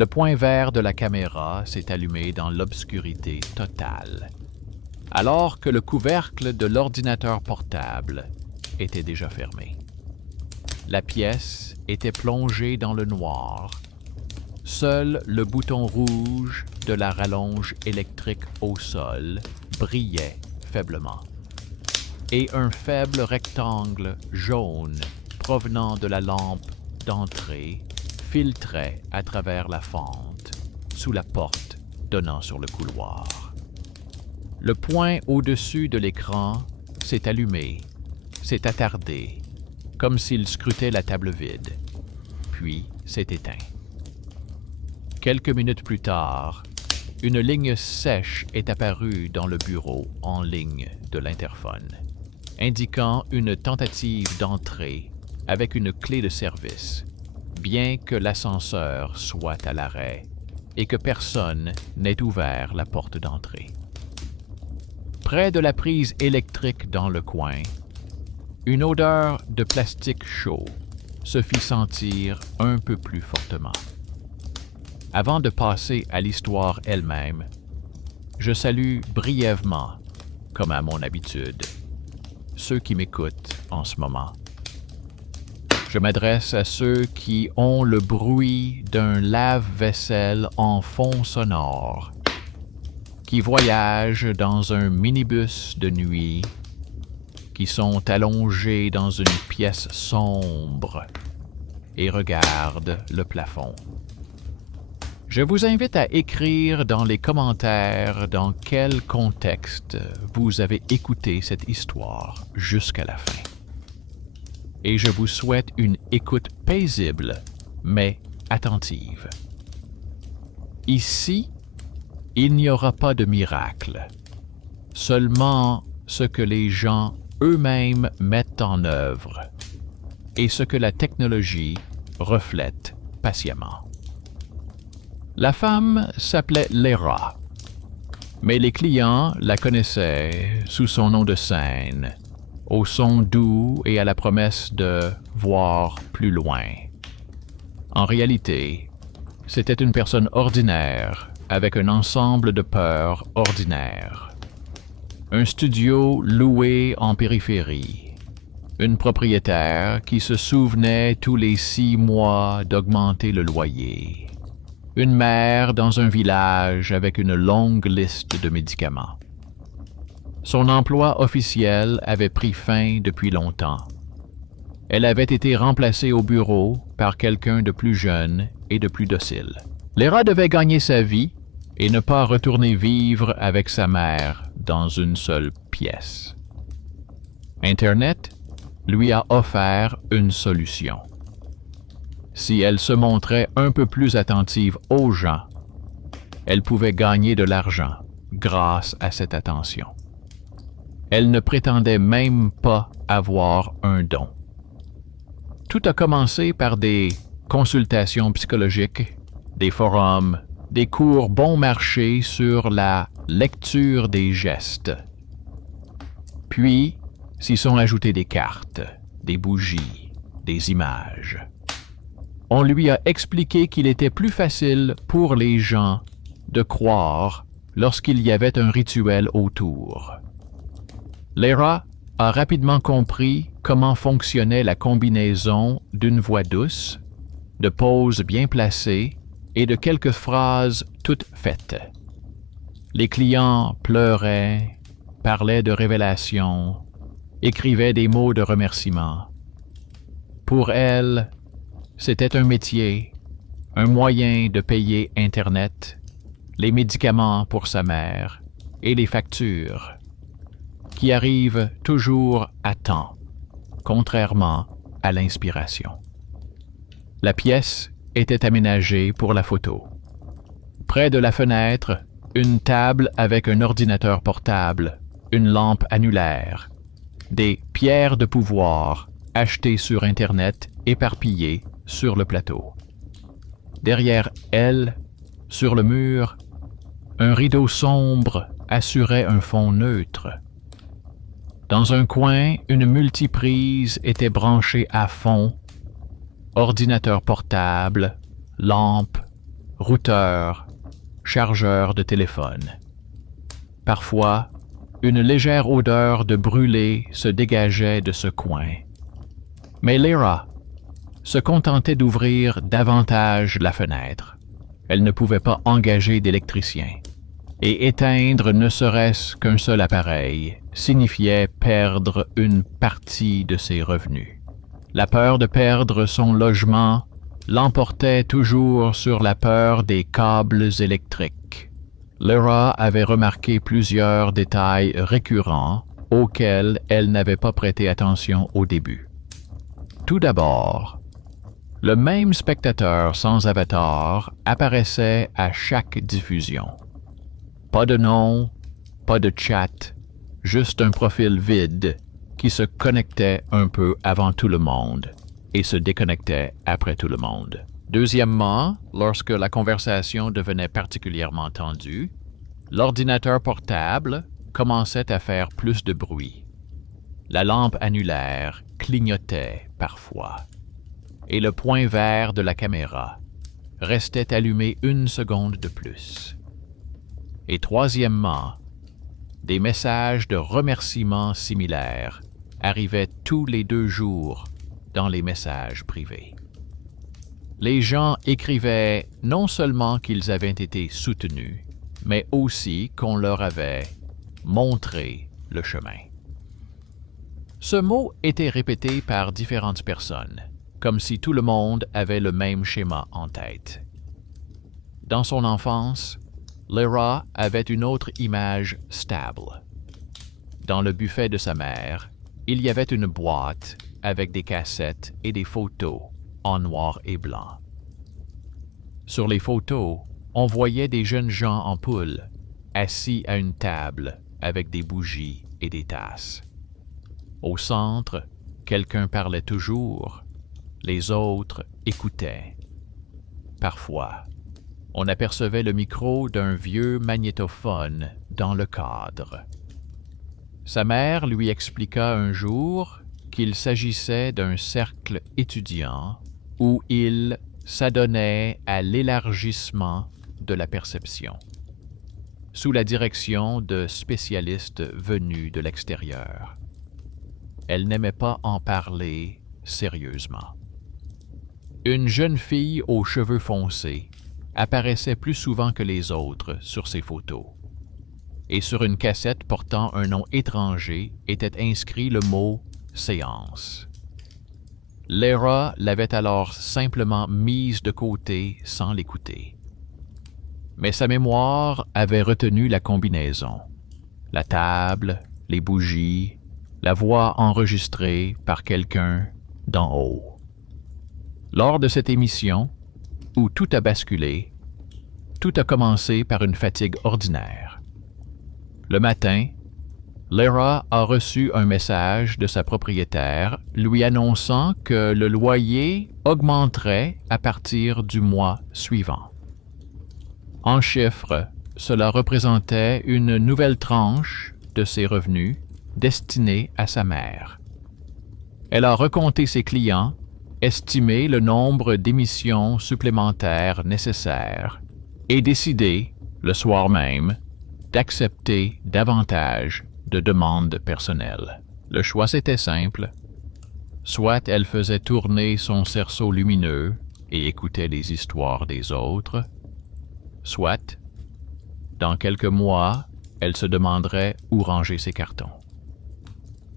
Le point vert de la caméra s'est allumé dans l'obscurité totale, alors que le couvercle de l'ordinateur portable était déjà fermé. La pièce était plongée dans le noir. Seul le bouton rouge de la rallonge électrique au sol brillait faiblement, et un faible rectangle jaune provenant de la lampe d'entrée filtrait à travers la fente sous la porte donnant sur le couloir. Le point au-dessus de l'écran s'est allumé, s'est attardé, comme s'il scrutait la table vide, puis s'est éteint. Quelques minutes plus tard, une ligne sèche est apparue dans le bureau en ligne de l'interphone, indiquant une tentative d'entrée avec une clé de service, bien que l'ascenseur soit à l'arrêt et que personne n'ait ouvert la porte d'entrée. Près de la prise électrique dans le coin, une odeur de plastique chaud se fit sentir un peu plus fortement. Avant de passer à l'histoire elle-même, je salue brièvement, comme à mon habitude, ceux qui m'écoutent en ce moment. Je m'adresse à ceux qui ont le bruit d'un lave-vaisselle en fond sonore, qui voyagent dans un minibus de nuit, qui sont allongés dans une pièce sombre et regardent le plafond. Je vous invite à écrire dans les commentaires dans quel contexte vous avez écouté cette histoire jusqu'à la fin. Et je vous souhaite une écoute paisible, mais attentive. Ici, il n'y aura pas de miracle, seulement ce que les gens eux-mêmes mettent en œuvre et ce que la technologie reflète patiemment. La femme s'appelait Lara, mais les clients la connaissaient sous son nom de scène, au son doux et à la promesse de voir plus loin. En réalité, c'était une personne ordinaire avec un ensemble de peurs ordinaires. Un studio loué en périphérie, une propriétaire qui se souvenait tous les 6 mois d'augmenter le loyer, une mère dans un village avec une longue liste de médicaments. Son emploi officiel avait pris fin depuis longtemps. Elle avait été remplacée au bureau par quelqu'un de plus jeune et de plus docile. Lara devait gagner sa vie et ne pas retourner vivre avec sa mère dans une seule pièce. Internet lui a offert une solution. Si elle se montrait un peu plus attentive aux gens, elle pouvait gagner de l'argent grâce à cette attention. Elle ne prétendait même pas avoir un don. Tout a commencé par des consultations psychologiques, des forums, des cours bon marché sur la lecture des gestes. Puis, s'y sont ajoutées des cartes, des bougies, des images. On lui a expliqué qu'il était plus facile pour les gens de croire lorsqu'il y avait un rituel autour. Lara a rapidement compris comment fonctionnait la combinaison d'une voix douce, de pauses bien placées et de quelques phrases toutes faites. Les clients pleuraient, parlaient de révélations, écrivaient des mots de remerciement. Pour elle, c'était un métier, un moyen de payer Internet, les médicaments pour sa mère et les factures, qui arrivent toujours à temps, contrairement à l'inspiration. La pièce était aménagée pour la photo. Près de la fenêtre, une table avec un ordinateur portable, une lampe annulaire, des pierres de pouvoir achetées sur Internet éparpillées sur le plateau. Derrière elle, sur le mur, un rideau sombre assurait un fond neutre. Dans un coin, une multiprise était branchée à fond, ordinateur portable, lampe, routeur, chargeur de téléphone. Parfois, une légère odeur de brûlé se dégageait de ce coin. Mais Lyra se contentait d'ouvrir davantage la fenêtre. Elle ne pouvait pas engager d'électricien. Et éteindre ne serait-ce qu'un seul appareil signifiait perdre une partie de ses revenus. La peur de perdre son logement l'emportait toujours sur la peur des câbles électriques. Lyra avait remarqué plusieurs détails récurrents auxquels elle n'avait pas prêté attention au début. Tout d'abord, le même spectateur sans avatar apparaissait à chaque diffusion. Pas de nom, pas de chat, juste un profil vide qui se connectait un peu avant tout le monde et se déconnectait après tout le monde. Deuxièmement, lorsque la conversation devenait particulièrement tendue, l'ordinateur portable commençait à faire plus de bruit. La lampe annulaire clignotait parfois, et le point vert de la caméra restait allumé une seconde de plus. Et troisièmement, des messages de remerciements similaires arrivaient tous les 2 jours dans les messages privés. Les gens écrivaient non seulement qu'ils avaient été soutenus, mais aussi qu'on leur avait montré le chemin. Ce mot était répété par différentes personnes, comme si tout le monde avait le même schéma en tête. Dans son enfance, Lyra avait une autre image stable. Dans le buffet de sa mère, il y avait une boîte avec des cassettes et des photos en noir et blanc. Sur les photos, on voyait des jeunes gens en poule, assis à une table avec des bougies et des tasses. Au centre, quelqu'un parlait toujours, les autres écoutaient. Parfois, on apercevait le micro d'un vieux magnétophone dans le cadre. Sa mère lui expliqua un jour qu'il s'agissait d'un cercle étudiant où il s'adonnait à l'élargissement de la perception, sous la direction de spécialistes venus de l'extérieur. Elle n'aimait pas en parler sérieusement. Une jeune fille aux cheveux foncés apparaissait plus souvent que les autres sur ces photos. Et sur une cassette portant un nom étranger était inscrit le mot « séance ». Lyra l'avait alors simplement mise de côté sans l'écouter. Mais sa mémoire avait retenu la combinaison. La table, les bougies, la voix enregistrée par quelqu'un d'en haut. Lors de cette émission, où tout a basculé, tout a commencé par une fatigue ordinaire. Le matin, Lyra a reçu un message de sa propriétaire lui annonçant que le loyer augmenterait à partir du mois suivant. En chiffres, cela représentait une nouvelle tranche de ses revenus destinée à sa mère. Elle a recompté ses clients, estimé le nombre d'émissions supplémentaires nécessaires et décidé, le soir même, d'accepter davantage de demandes personnelles. Le choix était simple. Soit elle faisait tourner son cerceau lumineux et écoutait les histoires des autres, soit, dans quelques mois, elle se demanderait où ranger ses cartons.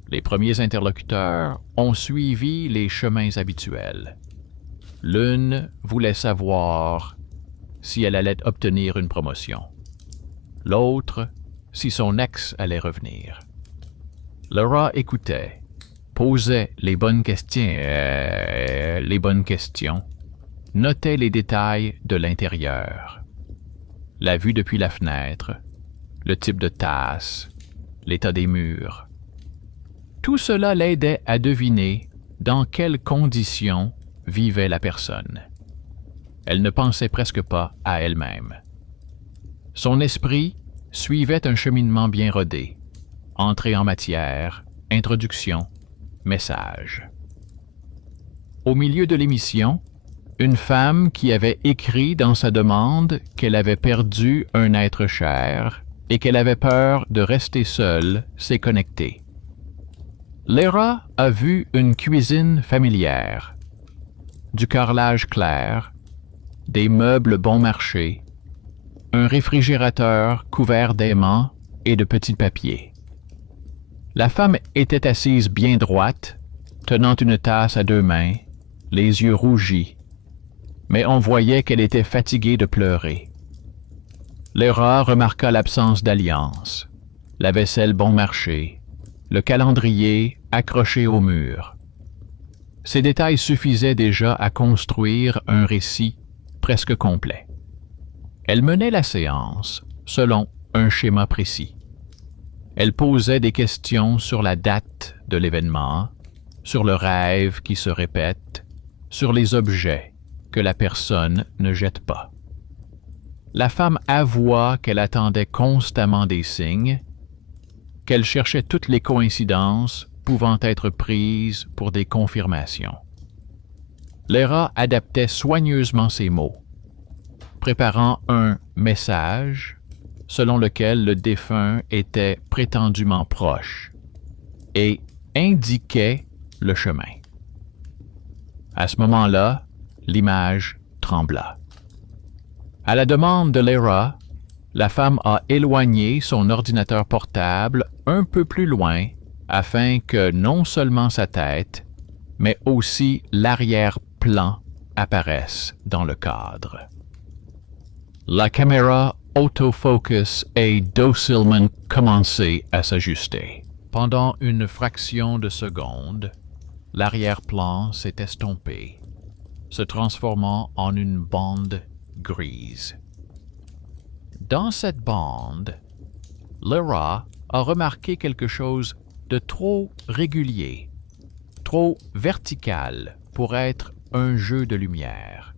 Les premiers interlocuteurs ont suivi les chemins habituels. L'une voulait savoir si elle allait obtenir une promotion. L'autre, si son ex allait revenir. Lyra écoutait, posait les bonnes questions, notait les détails de l'intérieur. La vue depuis la fenêtre, le type de tasse, l'état des murs. Tout cela l'aidait à deviner dans quelles conditions vivait la personne. Elle ne pensait presque pas à elle-même. Son esprit suivait un cheminement bien rodé. Entrée en matière, introduction, message. Au milieu de l'émission, Une femme qui avait écrit dans sa demande qu'elle avait perdu un être cher et qu'elle avait peur de rester seule s'est connectée. Lara a vu une cuisine familière, du carrelage clair, des meubles bon marché, un réfrigérateur couvert d'aimants et de petits papiers. La femme était assise bien droite, tenant une tasse à 2 mains, les yeux rougis, mais on voyait qu'elle était fatiguée de pleurer. Lara remarqua l'absence d'alliance, la vaisselle bon marché, le calendrier accroché au mur. Ces détails suffisaient déjà à construire un récit presque complet. Elle menait la séance selon un schéma précis. Elle posait des questions sur la date de l'événement, sur le rêve qui se répète, sur les objets que la personne ne jette pas. La femme avoua qu'elle attendait constamment des signes, qu'elle cherchait toutes les coïncidences pouvant être prises pour des confirmations. Lara adaptait soigneusement ses mots, préparant un message selon lequel le défunt était prétendument proche et indiquait le chemin. À ce moment-là, l'image trembla. À la demande de Lara, la femme a éloigné son ordinateur portable un peu plus loin afin que non seulement sa tête, mais aussi l'arrière-plan apparaissent dans le cadre. La caméra autofocus a docilement commencé à s'ajuster. Pendant une fraction de seconde, l'arrière-plan s'est estompé, se transformant en une bande grise. Dans cette bande, Lara a remarqué quelque chose de trop régulier, trop vertical pour être un jeu de lumière.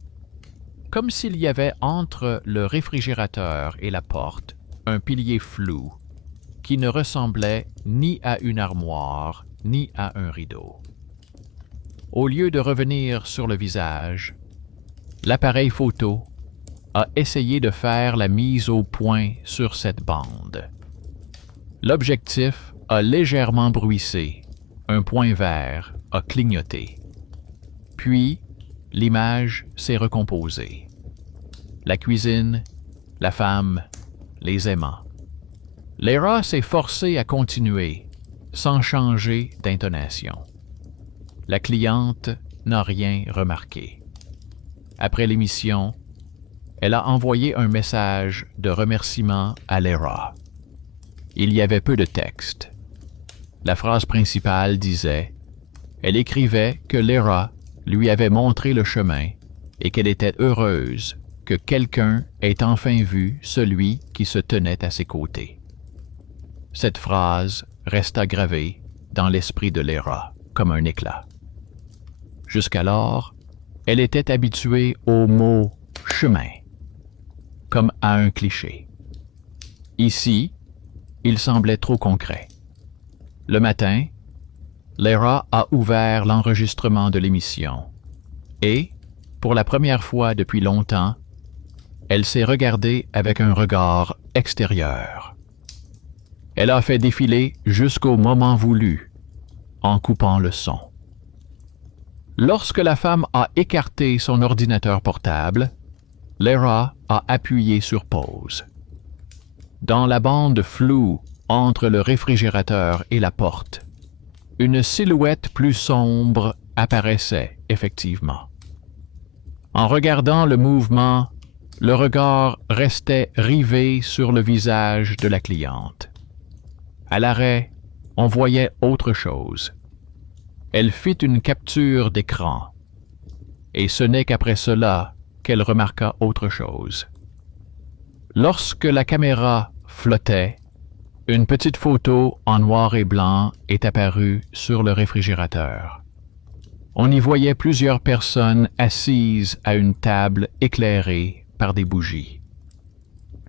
Comme s'il y avait entre le réfrigérateur et la porte un pilier flou qui ne ressemblait ni à une armoire ni à un rideau. Au lieu de revenir sur le visage, l'appareil photo a essayé de faire la mise au point sur cette bande. L'objectif a légèrement bruissé, un point vert a clignoté. Puis, l'image s'est recomposée. La cuisine, la femme, les aimants. Lara s'est forcée à continuer, sans changer d'intonation. La cliente n'a rien remarqué. Après l'émission, elle a envoyé un message de remerciement à Lara. Il y avait peu de texte. La phrase principale disait « Elle écrivait que Lara lui avait montré le chemin et qu'elle était heureuse que quelqu'un ait enfin vu celui qui se tenait à ses côtés. » Cette phrase resta gravée dans l'esprit de Lara comme un éclat. Jusqu'alors, elle était habituée au mot « chemin » comme à un cliché. Ici, il semblait trop concret. Le matin, Lara a ouvert l'enregistrement de l'émission et, pour la première fois depuis longtemps, elle s'est regardée avec un regard extérieur. Elle a fait défiler jusqu'au moment voulu, en coupant le son. Lorsque la femme a écarté son ordinateur portable, Lara a appuyé sur pause. Dans la bande floue entre le réfrigérateur et la porte, une silhouette plus sombre apparaissait effectivement. En regardant le mouvement, le regard restait rivé sur le visage de la cliente. À l'arrêt, on voyait autre chose. Elle fit une capture d'écran, et ce n'est qu'après cela qu'elle remarqua autre chose. Lorsque la caméra flottait, une petite photo en noir et blanc est apparue sur le réfrigérateur. On y voyait plusieurs personnes assises à une table éclairée par des bougies.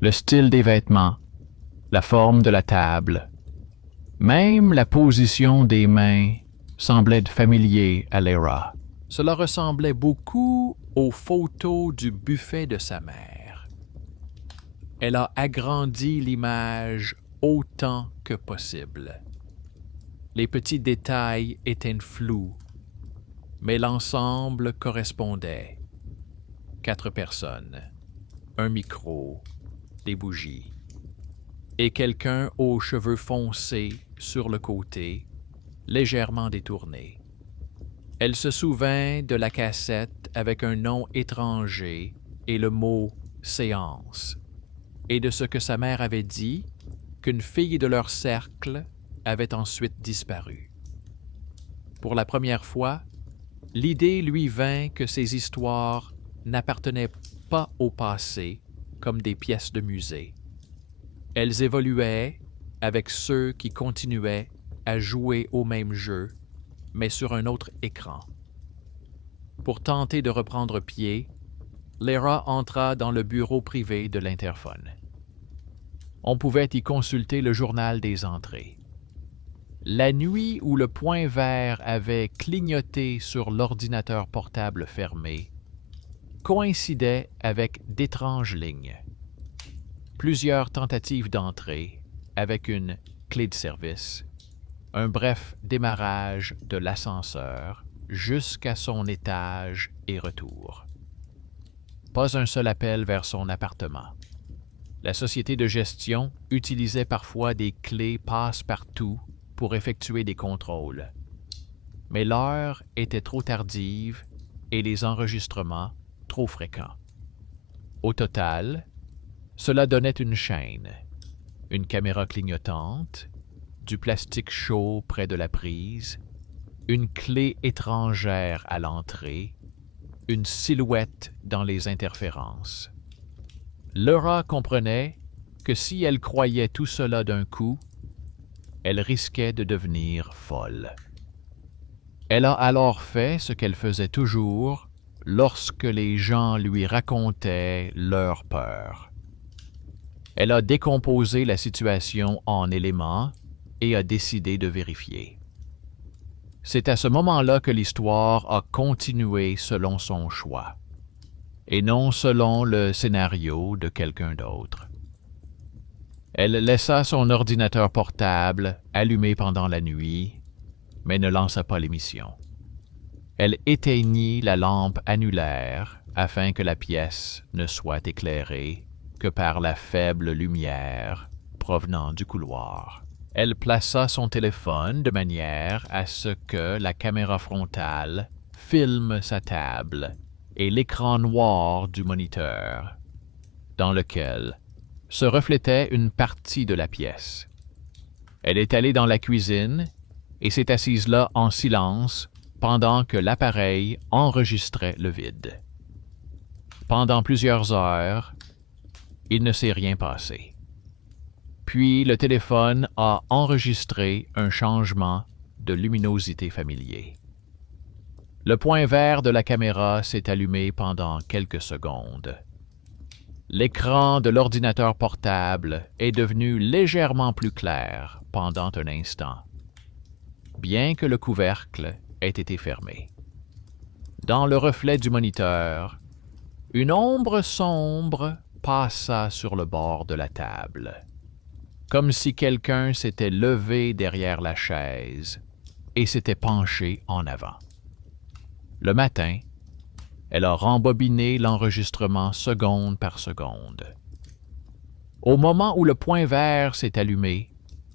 Le style des vêtements, la forme de la table, même la position des mains semblaient familiers à Lara. Cela ressemblait beaucoup aux photos du buffet de sa mère. Elle a agrandi l'image autant que possible. Les petits détails étaient flous, mais l'ensemble correspondait. 4 personnes, un micro, des bougies, et quelqu'un aux cheveux foncés sur le côté, légèrement détourné. Elle se souvint de la cassette avec un nom étranger et le mot « séance », et de ce que sa mère avait dit, qu'une fille de leur cercle avait ensuite disparu. Pour la première fois, l'idée lui vint que ces histoires n'appartenaient pas au passé comme des pièces de musée. Elles évoluaient avec ceux qui continuaient à jouer au même jeu, mais sur un autre écran. Pour tenter de reprendre pied, Lyra entra dans le bureau privé de l'interphone. On pouvait y consulter le journal des entrées. La nuit où le point vert avait clignoté sur l'ordinateur portable fermé coïncidait avec d'étranges lignes. Plusieurs tentatives d'entrée avec une clé de service, un bref démarrage de l'ascenseur jusqu'à son étage et retour. Pas un seul appel vers son appartement. La société de gestion utilisait parfois des clés passe-partout pour effectuer des contrôles. Mais l'heure était trop tardive et les enregistrements trop fréquents. Au total, cela donnait une chaîne, une caméra clignotante, du plastique chaud près de la prise, une clé étrangère à l'entrée, une silhouette dans les interférences. Lyra comprenait que si elle croyait tout cela d'un coup, elle risquait de devenir folle. Elle a alors fait ce qu'elle faisait toujours lorsque les gens lui racontaient leurs peurs. Elle a décomposé la situation en éléments et a décidé de vérifier. C'est à ce moment-là que l'histoire a continué selon son choix, et non selon le scénario de quelqu'un d'autre. Elle laissa son ordinateur portable allumé pendant la nuit, mais ne lança pas l'émission. Elle éteignit la lampe annulaire afin que la pièce ne soit éclairée que par la faible lumière provenant du couloir. Elle plaça son téléphone de manière à ce que la caméra frontale filme sa table et l'écran noir du moniteur, dans lequel se reflétait une partie de la pièce. Elle est allée dans la cuisine et s'est assise là en silence pendant que l'appareil enregistrait le vide. Pendant plusieurs heures, il ne s'est rien passé. Puis le téléphone a enregistré un changement de luminosité familier. Le point vert de la caméra s'est allumé pendant quelques secondes. L'écran de l'ordinateur portable est devenu légèrement plus clair pendant un instant, bien que le couvercle ait été fermé. Dans le reflet du moniteur, une ombre sombre passa sur le bord de la table, comme si quelqu'un s'était levé derrière la chaise et s'était penché en avant. Le matin, elle a rembobiné l'enregistrement seconde par seconde. Au moment où le point vert s'est allumé,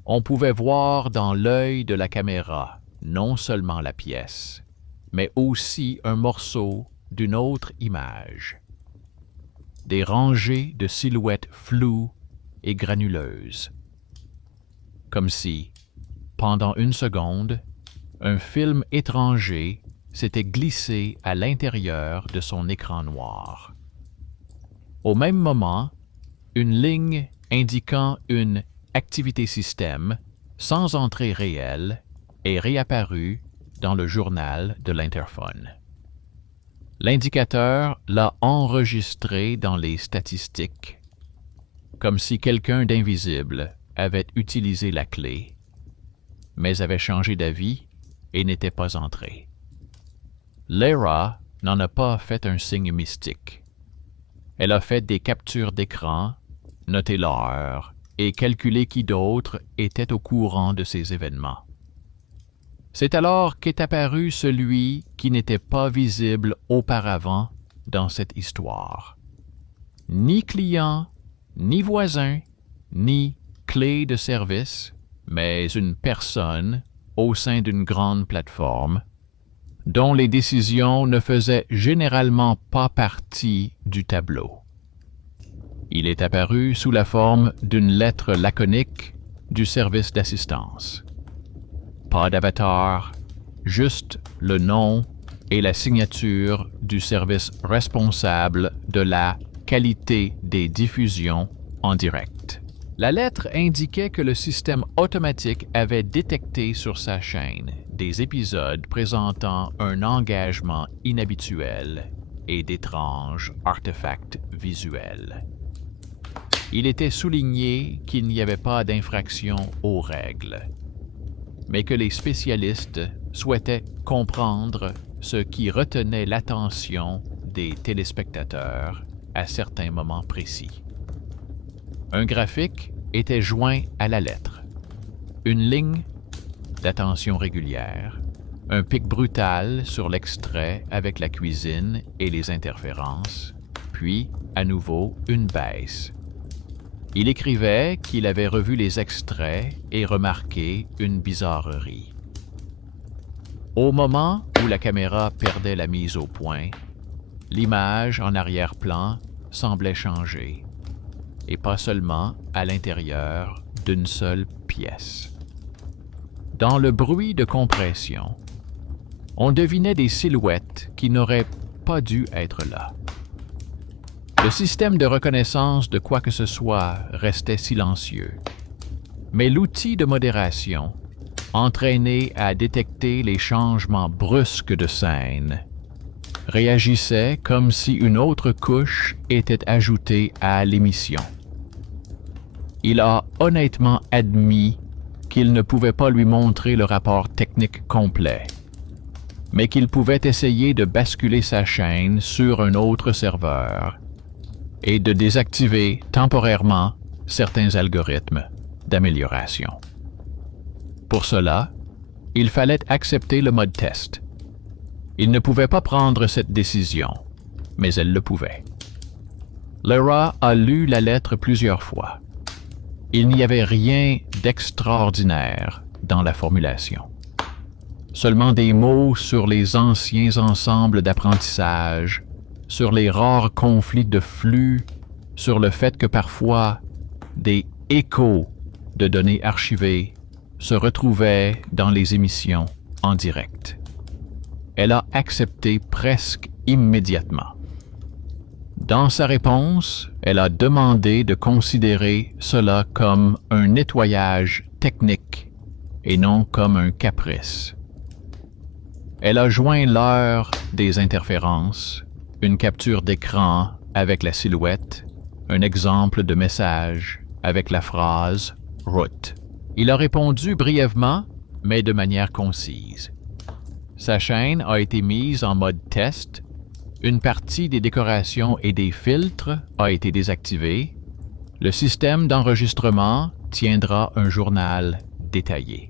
on pouvait voir dans l'œil de la caméra non seulement la pièce, mais aussi un morceau d'une autre image. Des rangées de silhouettes floues et granuleuses. Comme si, pendant une seconde, un film étranger s'était glissé à l'intérieur de son écran noir. Au même moment, une ligne indiquant une activité système sans entrée réelle est réapparue dans le journal de l'interphone. L'indicateur l'a enregistré dans les statistiques, comme si quelqu'un d'invisible avait utilisé la clé, mais avait changé d'avis et n'était pas entré. Lara n'en a pas fait un signe mystique. Elle a fait des captures d'écran, noté l'heure et calculé qui d'autre était au courant de ces événements. C'est alors qu'est apparu celui qui n'était pas visible auparavant dans cette histoire. Ni client, ni voisin, ni clé de service, mais une personne au sein d'une grande plateforme dont les décisions ne faisaient généralement pas partie du tableau. Il est apparu sous la forme d'une lettre laconique du service d'assistance. Pas d'avatar, juste le nom et la signature du service responsable de la qualité des diffusions en direct. La lettre indiquait que le système automatique avait détecté sur sa chaîne des épisodes présentant un engagement inhabituel et d'étranges artefacts visuels. Il était souligné qu'il n'y avait pas d'infraction aux règles, mais que les spécialistes souhaitaient comprendre ce qui retenait l'attention des téléspectateurs à certains moments précis. Un graphique était joint à la lettre. Une ligne d'attention régulière, un pic brutal sur l'extrait avec la cuisine et les interférences, puis, à nouveau, une baisse. Il écrivait qu'il avait revu les extraits et remarqué une bizarrerie. Au moment où la caméra perdait la mise au point, l'image en arrière-plan semblait changer, et pas seulement à l'intérieur d'une seule pièce. Dans le bruit de compression, on devinait des silhouettes qui n'auraient pas dû être là. Le système de reconnaissance de quoi que ce soit restait silencieux, mais l'outil de modération, entraîné à détecter les changements brusques de scène, réagissait comme si une autre couche était ajoutée à l'émission. Il a honnêtement admis qu'il ne pouvait pas lui montrer le rapport technique complet, mais qu'il pouvait essayer de basculer sa chaîne sur un autre serveur et de désactiver temporairement certains algorithmes d'amélioration. Pour cela, il fallait accepter le mode test. Il ne pouvait pas prendre cette décision, mais elle le pouvait. Lara a lu la lettre plusieurs fois. Il n'y avait rien d'extraordinaire dans la formulation. Seulement des mots sur les anciens ensembles d'apprentissage, sur les rares conflits de flux, sur le fait que parfois des échos de données archivées se retrouvaient dans les émissions en direct. Elle a accepté presque immédiatement. Dans sa réponse, elle a demandé de considérer cela comme un nettoyage technique et non comme un caprice. Elle a joint l'heure des interférences, une capture d'écran avec la silhouette, un exemple de message avec la phrase « route ». Il a répondu brièvement, mais de manière concise. Sa chaîne a été mise en mode test, une partie des décorations et des filtres a été désactivée, le système d'enregistrement tiendra un journal détaillé.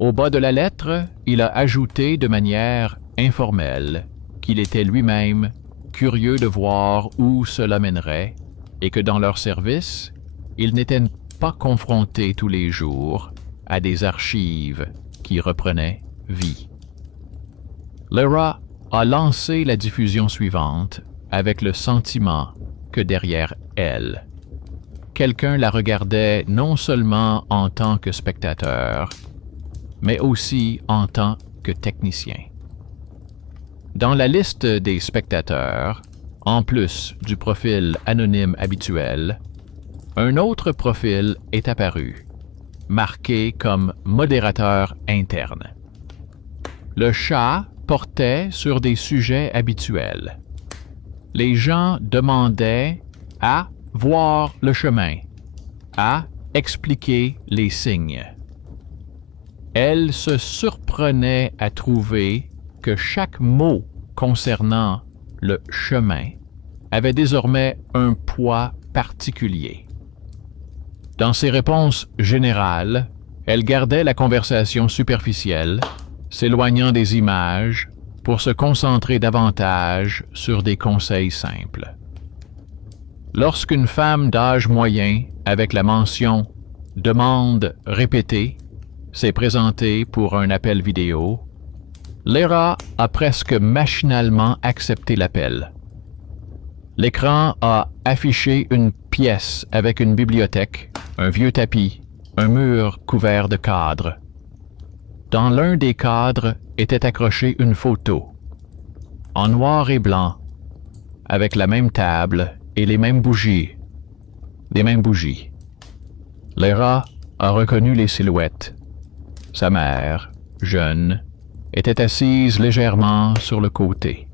Au bas de la lettre, il a ajouté de manière informelle qu'il était lui-même curieux de voir où cela mènerait et que dans leur service, ils n'étaient pas confrontés tous les jours à des archives qui reprenaient vie. Lara a lancé la diffusion suivante avec le sentiment que derrière elle, quelqu'un la regardait non seulement en tant que spectateur, mais aussi en tant que technicien. Dans la liste des spectateurs, en plus du profil anonyme habituel, un autre profil est apparu, marqué comme modérateur interne. Le chat portait sur des sujets habituels. Les gens demandaient à voir le chemin, à expliquer les signes. Elle se surprenait à trouver que chaque mot concernant le chemin avait désormais un poids particulier. Dans ses réponses générales, elle gardait la conversation superficielle, s'éloignant des images pour se concentrer davantage sur des conseils simples. Lorsqu'une femme d'âge moyen, avec la mention « demande répétée » s'est présentée pour un appel vidéo, Lera a presque machinalement accepté l'appel. L'écran a affiché une pièce avec une bibliothèque, un vieux tapis, un mur couvert de cadres. Dans l'un des cadres était accrochée une photo, en noir et blanc, avec la même table et les mêmes bougies. Les mêmes bougies. Lera a reconnu les silhouettes. Sa mère, jeune, était assise légèrement sur le côté.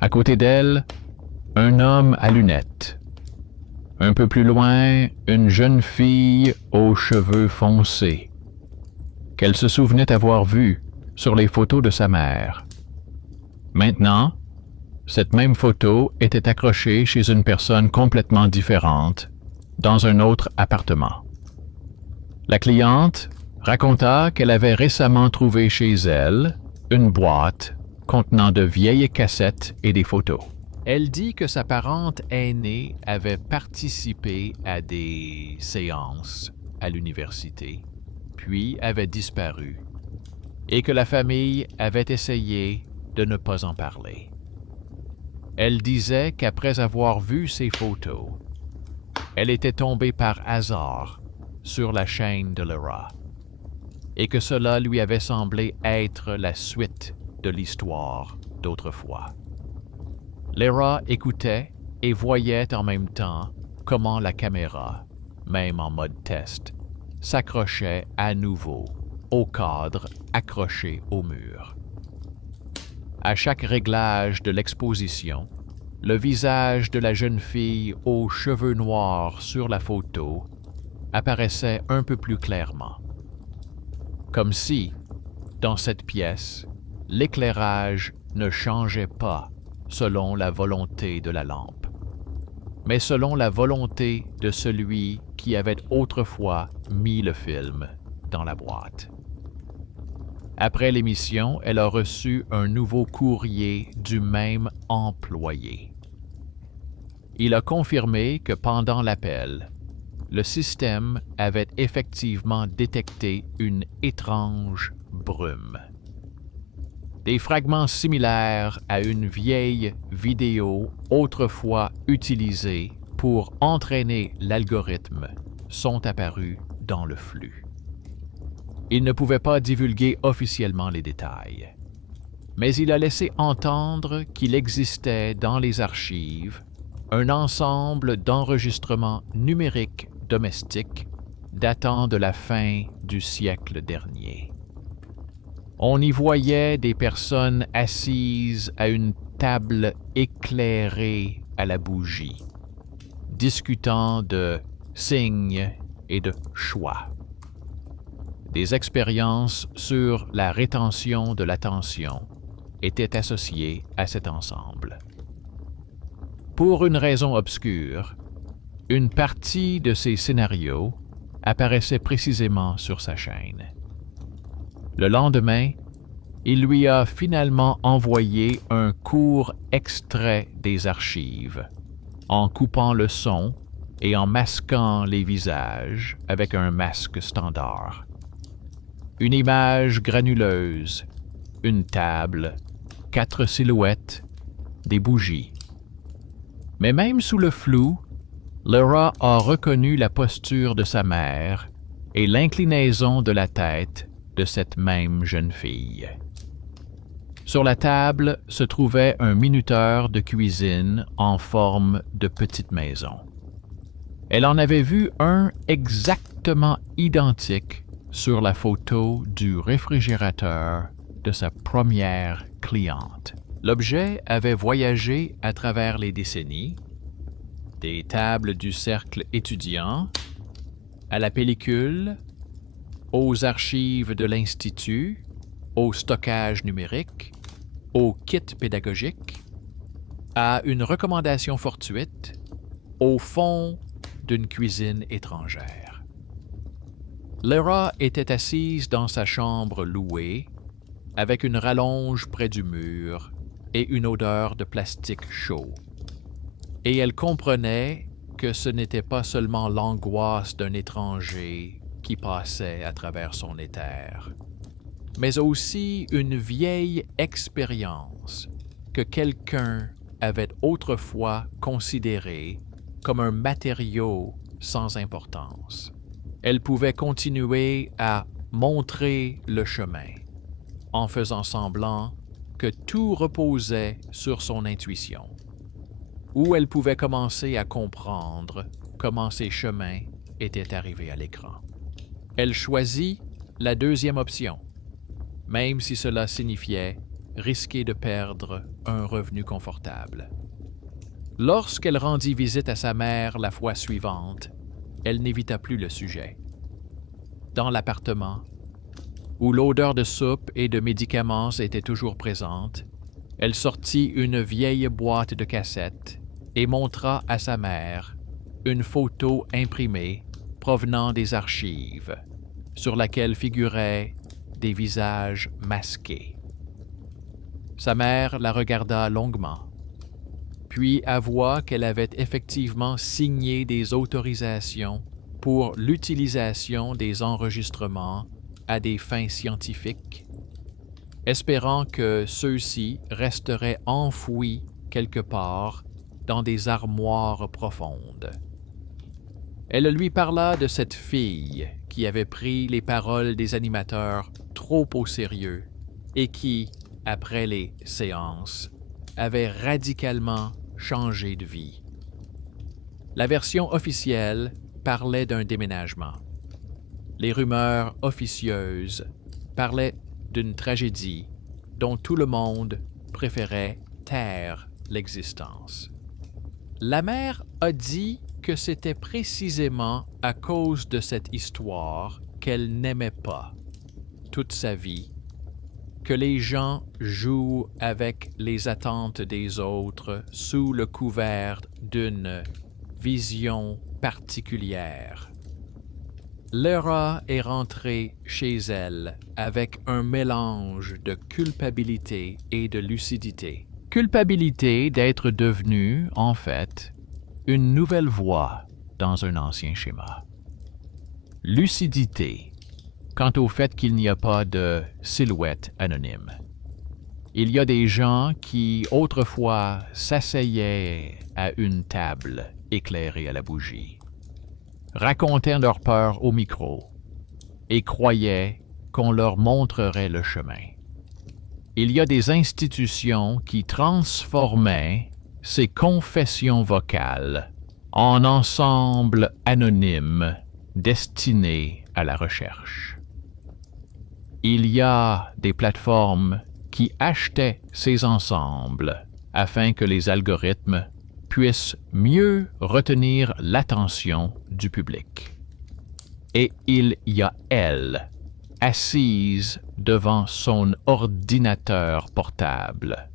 À côté d'elle, un homme à lunettes. Un peu plus loin, une jeune fille aux cheveux foncés, qu'elle se souvenait avoir vue sur les photos de sa mère. Maintenant, cette même photo était accrochée chez une personne complètement différente, dans un autre appartement. La cliente raconta qu'elle avait récemment trouvé chez elle une boîte contenant de vieilles cassettes et des photos. Elle dit que sa parente aînée avait participé à des séances à l'université, puis avait disparu, et que la famille avait essayé de ne pas en parler. Elle disait qu'après avoir vu ces photos, elle était tombée par hasard sur la chaîne de Lera, et que cela lui avait semblé être la suite de l'histoire d'autrefois. Lera écoutait et voyait en même temps comment la caméra, même en mode test, s'accrochait à nouveau au cadre accroché au mur. À chaque réglage de l'exposition, le visage de la jeune fille aux cheveux noirs sur la photo apparaissait un peu plus clairement. Comme si, dans cette pièce, l'éclairage ne changeait pas selon la volonté de la lampe, mais selon la volonté de celui qui avait autrefois mis le film dans la boîte. Après l'émission, elle a reçu un nouveau courrier du même employé. Il a confirmé que pendant l'appel, le système avait effectivement détecté une étrange brume. Des fragments similaires à une vieille vidéo autrefois utilisée pour entraîner l'algorithme sont apparus dans le flux. Il ne pouvait pas divulguer officiellement les détails, mais il a laissé entendre qu'il existait dans les archives un ensemble d'enregistrements numériques domestiques datant de la fin du siècle dernier. On y voyait des personnes assises à une table éclairée à la bougie, discutant de signes et de choix. Des expériences sur la rétention de l'attention étaient associées à cet ensemble. Pour une raison obscure, une partie de ces scénarios apparaissait précisément sur sa chaîne. Le lendemain, il lui a finalement envoyé un court extrait des archives, en coupant le son et en masquant les visages avec un masque standard. Une image granuleuse, une table, 4 silhouettes, des bougies. Mais même sous le flou, Lera a reconnu la posture de sa mère et l'inclinaison de la tête de cette même jeune fille. Sur la table se trouvait un minuteur de cuisine en forme de petite maison. Elle en avait vu un exactement identique sur la photo du réfrigérateur de sa première cliente. L'objet avait voyagé à travers les décennies, des tables du cercle étudiant, à la pellicule, aux archives de l'Institut, au stockage numérique, au kit pédagogique, à une recommandation fortuite au fond d'une cuisine étrangère. Lyra était assise dans sa chambre louée, avec une rallonge près du mur et une odeur de plastique chaud. Et elle comprenait que ce n'était pas seulement l'angoisse d'un étranger qui passait à travers son éther, mais aussi une vieille expérience que quelqu'un avait autrefois considérée comme un matériau sans importance. Elle pouvait continuer à montrer le chemin en faisant semblant que tout reposait sur son intuition, ou elle pouvait commencer à comprendre comment ces chemins étaient arrivés à l'écran. Elle choisit la deuxième option, même si cela signifiait risquer de perdre un revenu confortable. Lorsqu'elle rendit visite à sa mère la fois suivante, elle n'évita plus le sujet. Dans l'appartement, où l'odeur de soupe et de médicaments était toujours présente, elle sortit une vieille boîte de cassettes et montra à sa mère une photo imprimée provenant des archives, sur laquelle figuraient des visages masqués. Sa mère la regarda longuement, puis avoua qu'elle avait effectivement signé des autorisations pour l'utilisation des enregistrements à des fins scientifiques, espérant que ceux-ci resteraient enfouis quelque part dans des armoires profondes. Elle lui parla de cette fille qui avait pris les paroles des animateurs trop au sérieux et qui, après les séances, avait radicalement changé de vie. La version officielle parlait d'un déménagement. Les rumeurs officieuses parlaient d'une tragédie dont tout le monde préférait taire l'existence. La mère a dit que c'était précisément à cause de cette histoire qu'elle n'aimait pas, toute sa vie, que les gens jouent avec les attentes des autres sous le couvert d'une vision particulière. Lyra est rentrée chez elle avec un mélange de culpabilité et de lucidité. Culpabilité d'être devenue, en fait, une nouvelle voie dans un ancien schéma. Lucidité quant au fait qu'il n'y a pas de silhouette anonyme. Il y a des gens qui, autrefois, s'asseyaient à une table éclairée à la bougie, racontaient leur peur au micro et croyaient qu'on leur montrerait le chemin. Il y a des institutions qui transformaient ces confessions vocales en ensembles anonymes destinés à la recherche. Il y a des plateformes qui achetaient ces ensembles afin que les algorithmes puissent mieux retenir l'attention du public. Et il y a elle, assise devant son ordinateur portable,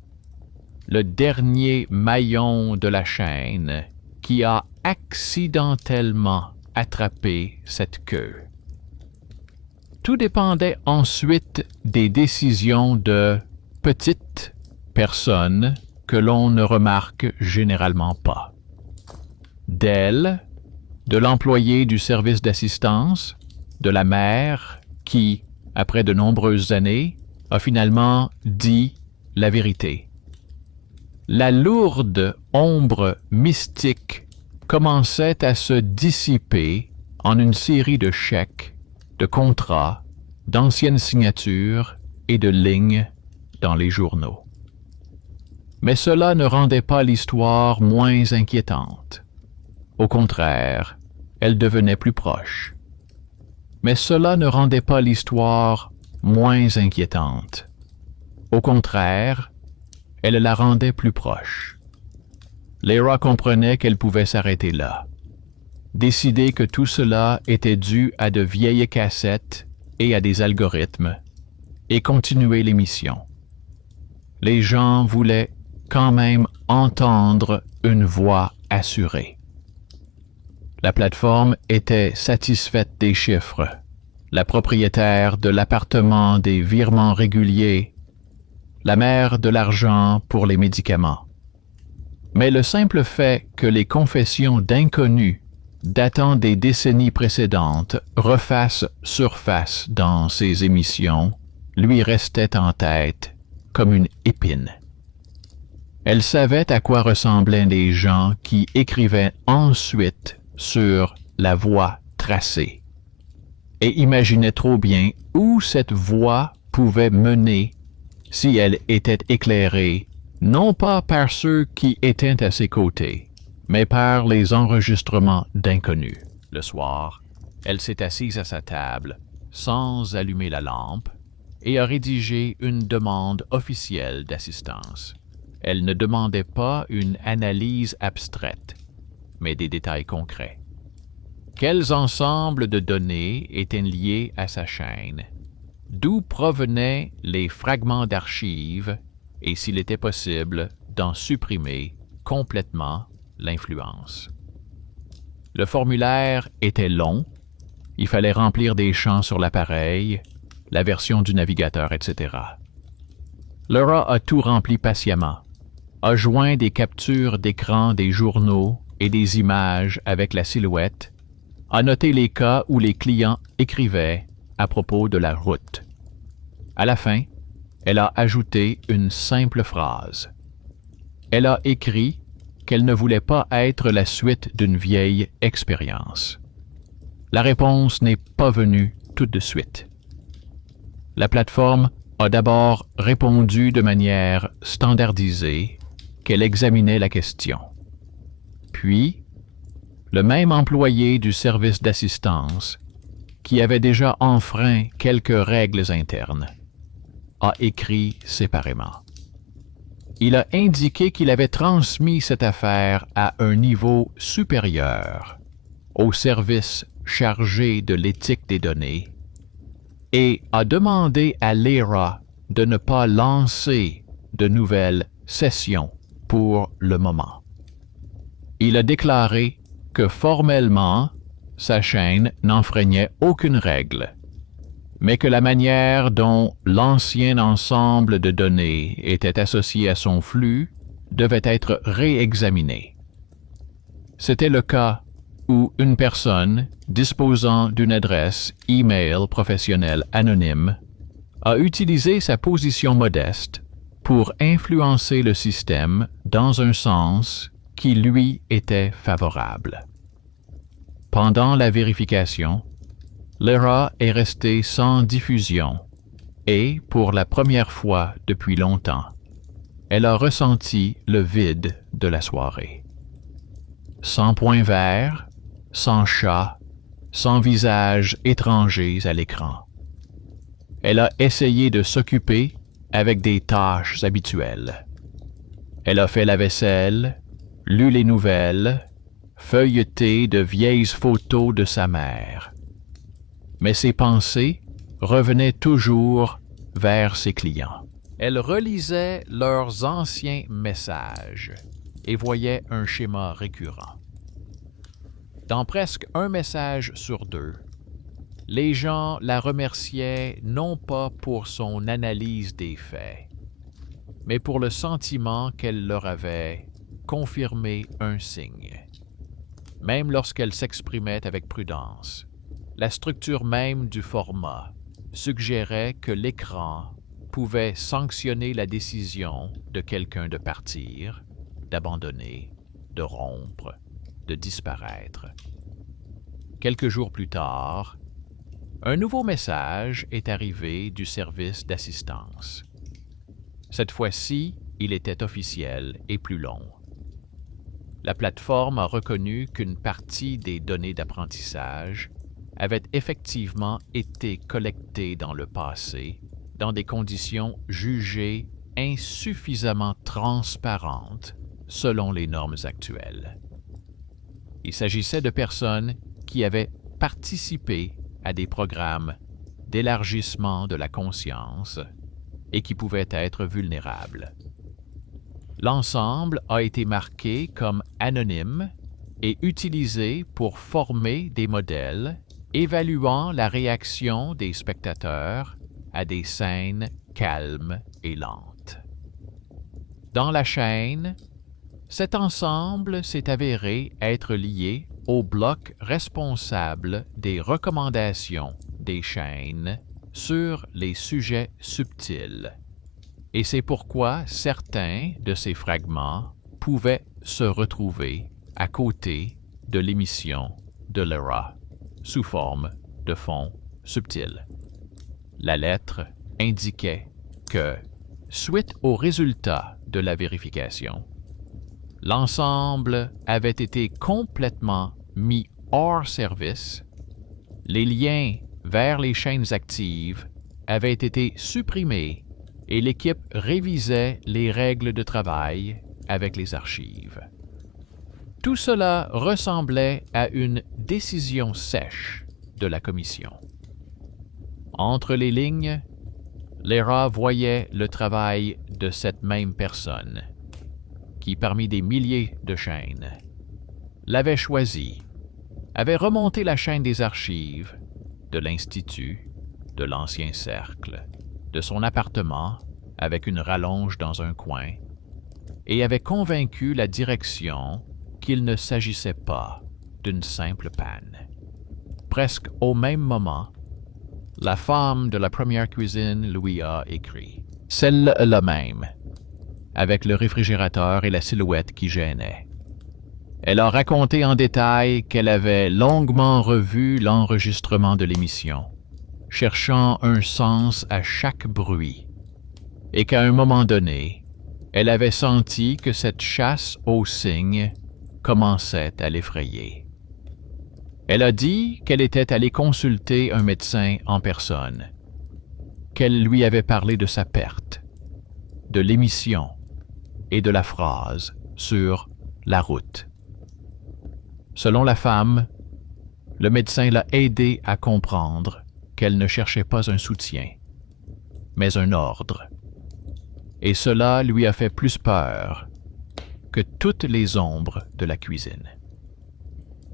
le dernier maillon de la chaîne qui a accidentellement attrapé cette queue. Tout dépendait ensuite des décisions de petites personnes que l'on ne remarque généralement pas. D'elle, de l'employé du service d'assistance, de la mère qui, après de nombreuses années, a finalement dit la vérité. La lourde ombre mystique commençait à se dissiper en une série de chèques, de contrats, d'anciennes signatures et de lignes dans les journaux. Mais cela ne rendait pas l'histoire moins inquiétante. Au contraire, elle devenait plus proche. Mais cela ne rendait pas l'histoire moins inquiétante. Au contraire, elle la rendait plus proche. Lyra comprenait qu'elle pouvait s'arrêter là, décider que tout cela était dû à de vieilles cassettes et à des algorithmes, et continuer l'émission. les gens voulaient quand même entendre une voix assurée. La plateforme était satisfaite des chiffres. La propriétaire de l'appartement des virements réguliers, la mère de l'argent pour les médicaments. Mais le simple fait que les confessions d'inconnus datant des décennies précédentes refassent surface dans ses émissions lui restait en tête comme une épine. Elle savait à quoi ressemblaient les gens qui écrivaient ensuite sur la voie tracée et imaginait trop bien où cette voie pouvait mener si elle était éclairée, non pas par ceux qui étaient à ses côtés, mais par les enregistrements d'inconnus. Le soir, elle s'est assise à sa table, sans allumer la lampe, et a rédigé une demande officielle d'assistance. Elle ne demandait pas une analyse abstraite, mais des détails concrets. Quels ensembles de données étaient liés à sa chaîne? D'où provenaient les fragments d'archives et s'il était possible d'en supprimer complètement l'influence. Le formulaire était long, il fallait remplir des champs sur l'appareil, la version du navigateur, etc. Laura a tout rempli patiemment, a joint des captures d'écran des journaux et des images avec la silhouette, a noté les cas où les clients écrivaient à propos de la route. À la fin, elle a ajouté une simple phrase. Elle a écrit qu'elle ne voulait pas être la suite d'une vieille expérience. La réponse n'est pas venue tout de suite. La plateforme a d'abord répondu de manière standardisée qu'elle examinait la question. Puis, le même employé du service d'assistance, qui avait déjà enfreint quelques règles internes, a écrit séparément. Il a indiqué qu'il avait transmis cette affaire à un niveau supérieur, au service chargé de l'éthique des données, et a demandé à Lyra de ne pas lancer de nouvelles sessions pour le moment. Il a déclaré que formellement, sa chaîne n'enfreignait aucune règle, mais que la manière dont l'ancien ensemble de données était associé à son flux devait être réexaminé. C'était le cas où une personne disposant d'une adresse e-mail professionnelle anonyme a utilisé sa position modeste pour influencer le système dans un sens qui lui était favorable. Pendant la vérification, Lyra est restée sans diffusion et, pour la première fois depuis longtemps, elle a ressenti le vide de la soirée. Sans point vert, sans chat, sans visages étrangers à l'écran. Elle a essayé de s'occuper avec des tâches habituelles. Elle a fait la vaisselle, lu les nouvelles, feuilleté de vieilles photos de sa mère. Mais ses pensées revenaient toujours vers ses clients. Elle relisait leurs anciens messages et voyait un schéma récurrent. Dans presque un message sur deux, les gens la remerciaient non pas pour son analyse des faits, mais pour le sentiment qu'elle leur avait confirmé un signe. Même lorsqu'elle s'exprimait avec prudence, la structure même du format suggérait que l'écran pouvait sanctionner la décision de quelqu'un de partir, d'abandonner, de rompre, de disparaître. Quelques jours plus tard, un nouveau message est arrivé du service d'assistance. Cette fois-ci, il était officiel et plus long. La plateforme a reconnu qu'une partie des données d'apprentissage avait effectivement été collectée dans le passé dans des conditions jugées insuffisamment transparentes selon les normes actuelles. Il s'agissait de personnes qui avaient participé à des programmes d'élargissement de la conscience et qui pouvaient être vulnérables. L'ensemble a été marqué comme anonyme et utilisé pour former des modèles évaluant la réaction des spectateurs à des scènes calmes et lentes. Dans la chaîne, cet ensemble s'est avéré être lié au bloc responsable des recommandations des chaînes sur les sujets subtils. Et c'est pourquoi certains de ces fragments pouvaient se retrouver à côté de l'émission de Lyra sous forme de fond subtil. La lettre indiquait que, suite aux résultats de la vérification, l'ensemble avait été complètement mis hors service, les liens vers les chaînes actives avaient été supprimés et l'équipe révisait les règles de travail avec les archives. Tout cela ressemblait à une décision sèche de la commission. Entre les lignes, Lyra voyait le travail de cette même personne, qui parmi des milliers de chaînes, l'avait choisi, avait remonté la chaîne des archives, de l'Institut, de l'Ancien Cercle, de son appartement avec une rallonge dans un coin, et avait convaincu la direction qu'il ne s'agissait pas d'une simple panne. Presque au même moment, la femme de la première cuisine lui a écrit, celle-là même, avec le réfrigérateur et la silhouette qui gênait. Elle a raconté en détail qu'elle avait longuement revu l'enregistrement de l'émission, cherchant un sens à chaque bruit, et qu'à un moment donné, elle avait senti que cette chasse aux signes commençait à l'effrayer. Elle a dit qu'elle était allée consulter un médecin en personne, qu'elle lui avait parlé de sa perte, de l'émission et de la phrase sur la route. Selon la femme, le médecin l'a aidée à comprendre qu'elle ne cherchait pas un soutien, mais un ordre. Et cela lui a fait plus peur que toutes les ombres de la cuisine.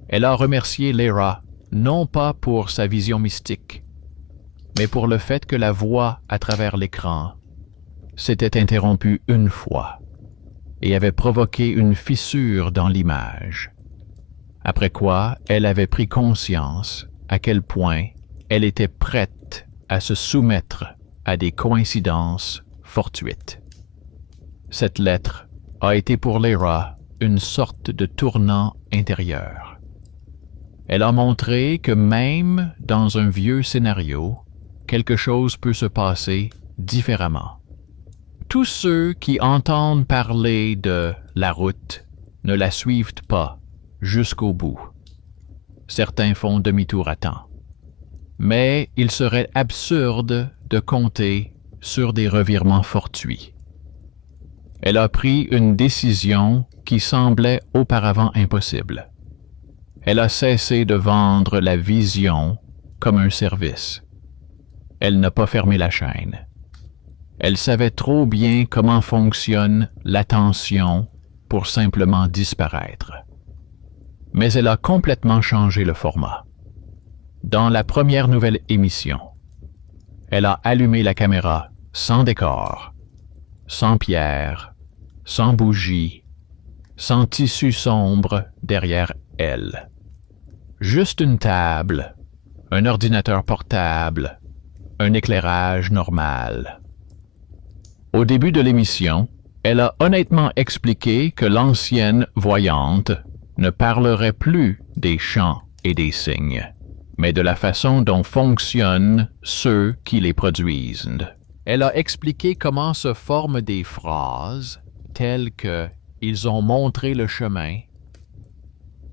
Elle a remercié Lyra, non pas pour sa vision mystique, mais pour le fait que la voix à travers l'écran s'était interrompue une fois et avait provoqué une fissure dans l'image. Après quoi, elle avait pris conscience à quel point elle était prête à se soumettre à des coïncidences fortuites. Cette lettre a été pour Lyra une sorte de tournant intérieur. Elle a montré que même dans un vieux scénario, quelque chose peut se passer différemment. Tous ceux qui entendent parler de la route ne la suivent pas jusqu'au bout. Certains font demi-tour à temps. Mais il serait absurde de compter sur des revirements fortuits. Elle a pris une décision qui semblait auparavant impossible. Elle a cessé de vendre la vision comme un service. Elle n'a pas fermé la chaîne. Elle savait trop bien comment fonctionne l'attention pour simplement disparaître. Mais elle a complètement changé le format. Dans la première nouvelle émission, elle a allumé la caméra sans décor, sans pierre, sans bougie, sans tissu sombre derrière elle. Juste une table, un ordinateur portable, un éclairage normal. Au début de l'émission, elle a honnêtement expliqué que l'ancienne voyante ne parlerait plus des chants et des signes, mais de la façon dont fonctionnent ceux qui les produisent. Elle a expliqué comment se forment des phrases telles que « ils ont montré le chemin »,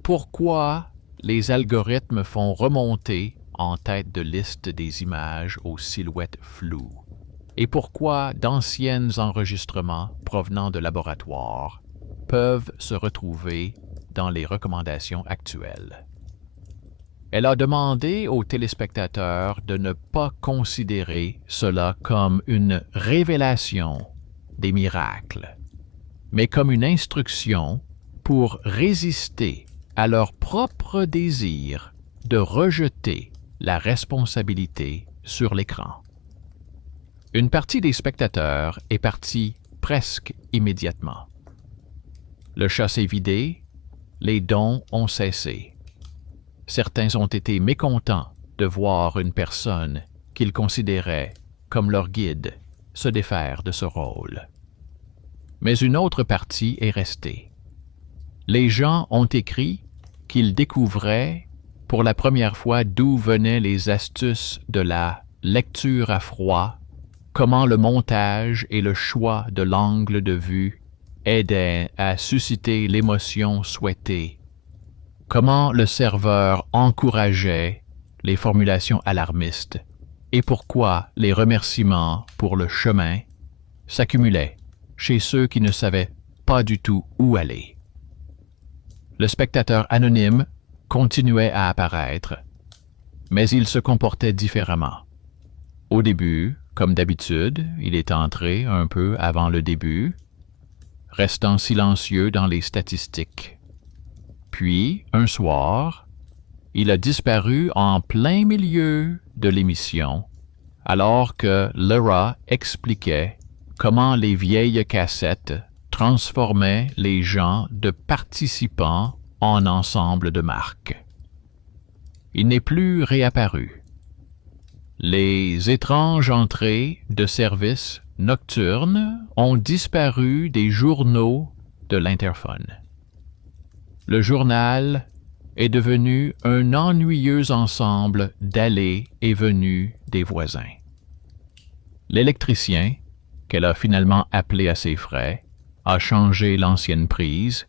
pourquoi les algorithmes font remonter en tête de liste des images aux silhouettes floues, et pourquoi d'anciens enregistrements provenant de laboratoires peuvent se retrouver dans les recommandations actuelles. Elle a demandé aux téléspectateurs de ne pas considérer cela comme une révélation des miracles, mais comme une instruction pour résister à leur propre désir de rejeter la responsabilité sur l'écran. Une partie des spectateurs est partie presque immédiatement. Le chat s'est vidé, les dons ont cessé. Certains ont été mécontents de voir une personne qu'ils considéraient comme leur guide se défaire de ce rôle. Mais une autre partie est restée. Les gens ont écrit qu'ils découvraient pour la première fois d'où venaient les astuces de la lecture à froid, comment le montage et le choix de l'angle de vue aidaient à susciter l'émotion souhaitée, comment le serveur encourageait les formulations alarmistes et pourquoi les remerciements pour le chemin s'accumulaient chez ceux qui ne savaient pas du tout où aller. Le spectateur anonyme continuait à apparaître, mais il se comportait différemment. Au début, comme d'habitude, il est entré un peu avant le début, restant silencieux dans les statistiques. Puis, un soir, il a disparu en plein milieu de l'émission, alors que Lyra expliquait comment les vieilles cassettes transformaient les gens de participants en ensemble de marques. Il n'est plus réapparu. Les étranges entrées de services nocturnes ont disparu des journaux de l'interphone. Le journal est devenu un ennuyeux ensemble d'allées et venues des voisins. L'électricien, qu'elle a finalement appelé à ses frais, a changé l'ancienne prise,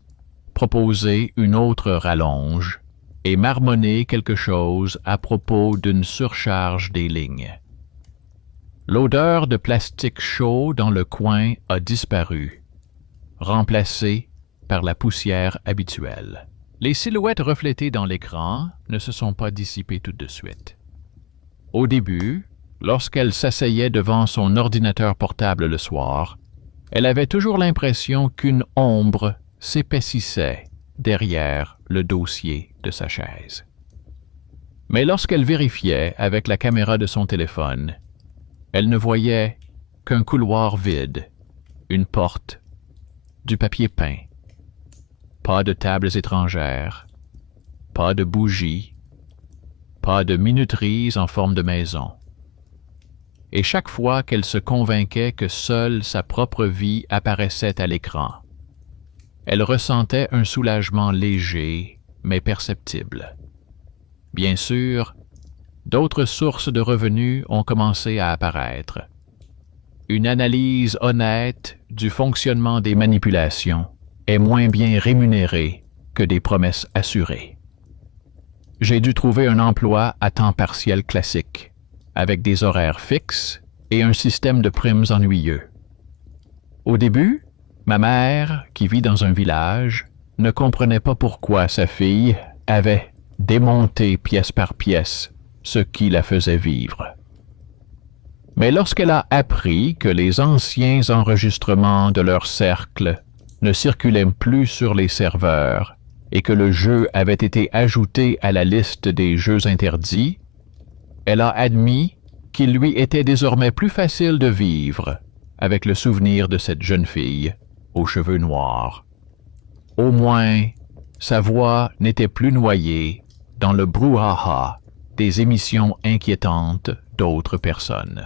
proposé une autre rallonge et marmonné quelque chose à propos d'une surcharge des lignes. L'odeur de plastique chaud dans le coin a disparu, remplacée par la poussière habituelle. Les silhouettes reflétées dans l'écran ne se sont pas dissipées tout de suite. Au début, lorsqu'elle s'asseyait devant son ordinateur portable le soir, elle avait toujours l'impression qu'une ombre s'épaississait derrière le dossier de sa chaise. Mais lorsqu'elle vérifiait avec la caméra de son téléphone, elle ne voyait qu'un couloir vide, une porte, du papier peint. Pas de tables étrangères, pas de bougies, pas de minuteries en forme de maison. Et chaque fois qu'elle se convainquait que seule sa propre vie apparaissait à l'écran, elle ressentait un soulagement léger mais perceptible. Bien sûr, d'autres sources de revenus ont commencé à apparaître. Une analyse honnête du fonctionnement des manipulations est moins bien rémunérée que des promesses assurées. J'ai dû trouver un emploi à temps partiel classique, avec des horaires fixes et un système de primes ennuyeux. Au début, ma mère, qui vit dans un village, ne comprenait pas pourquoi sa fille avait démonté pièce par pièce ce qui la faisait vivre. Mais lorsqu'elle a appris que les anciens enregistrements de leur cercle ne circulaient plus sur les serveurs et que le jeu avait été ajouté à la liste des jeux interdits, elle a admis qu'il lui était désormais plus facile de vivre avec le souvenir de cette jeune fille aux cheveux noirs. Au moins, sa voix n'était plus noyée dans le brouhaha des émissions inquiétantes d'autres personnes.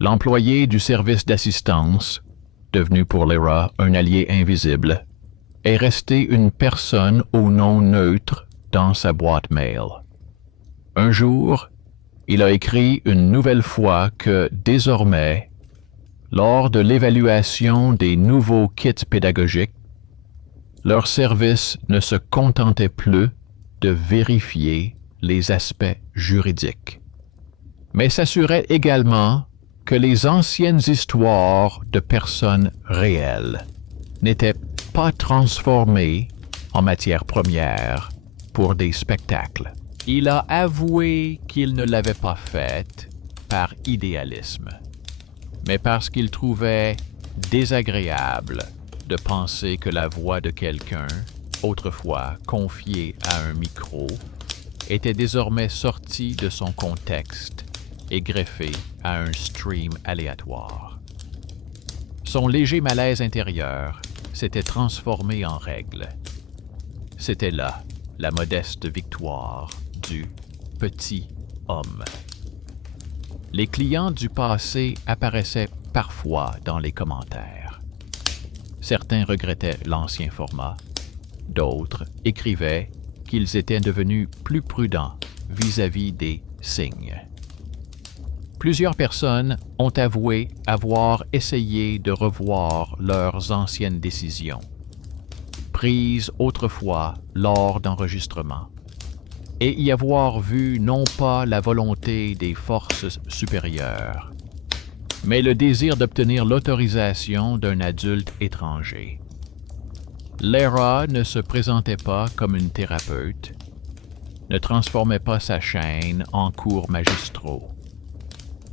L'employé du service d'assistance, devenu pour Lyra un allié invisible, est resté une personne au nom neutre dans sa boîte mail. Un jour, il a écrit une nouvelle fois que, désormais, lors de l'évaluation des nouveaux kits pédagogiques, leur service ne se contentait plus de vérifier les aspects juridiques, mais s'assurait également que les anciennes histoires de personnes réelles n'étaient pas transformées en matière première pour des spectacles. Il a avoué qu'il ne l'avait pas faite par idéalisme, mais parce qu'il trouvait désagréable de penser que la voix de quelqu'un, autrefois confiée à un micro, était désormais sortie de son contexte et greffée à un stream aléatoire. Son léger malaise intérieur s'était transformé en règle. C'était là la modeste victoire du petit homme. Les clients du passé apparaissaient parfois dans les commentaires. Certains regrettaient l'ancien format, d'autres écrivaient qu'ils étaient devenus plus prudents vis-à-vis des signes. Plusieurs personnes ont avoué avoir essayé de revoir leurs anciennes décisions, prises autrefois lors d'enregistrements, et y avoir vu non pas la volonté des forces supérieures, mais le désir d'obtenir l'autorisation d'un adulte étranger. Lara ne se présentait pas comme une thérapeute, ne transformait pas sa chaîne en cours magistraux.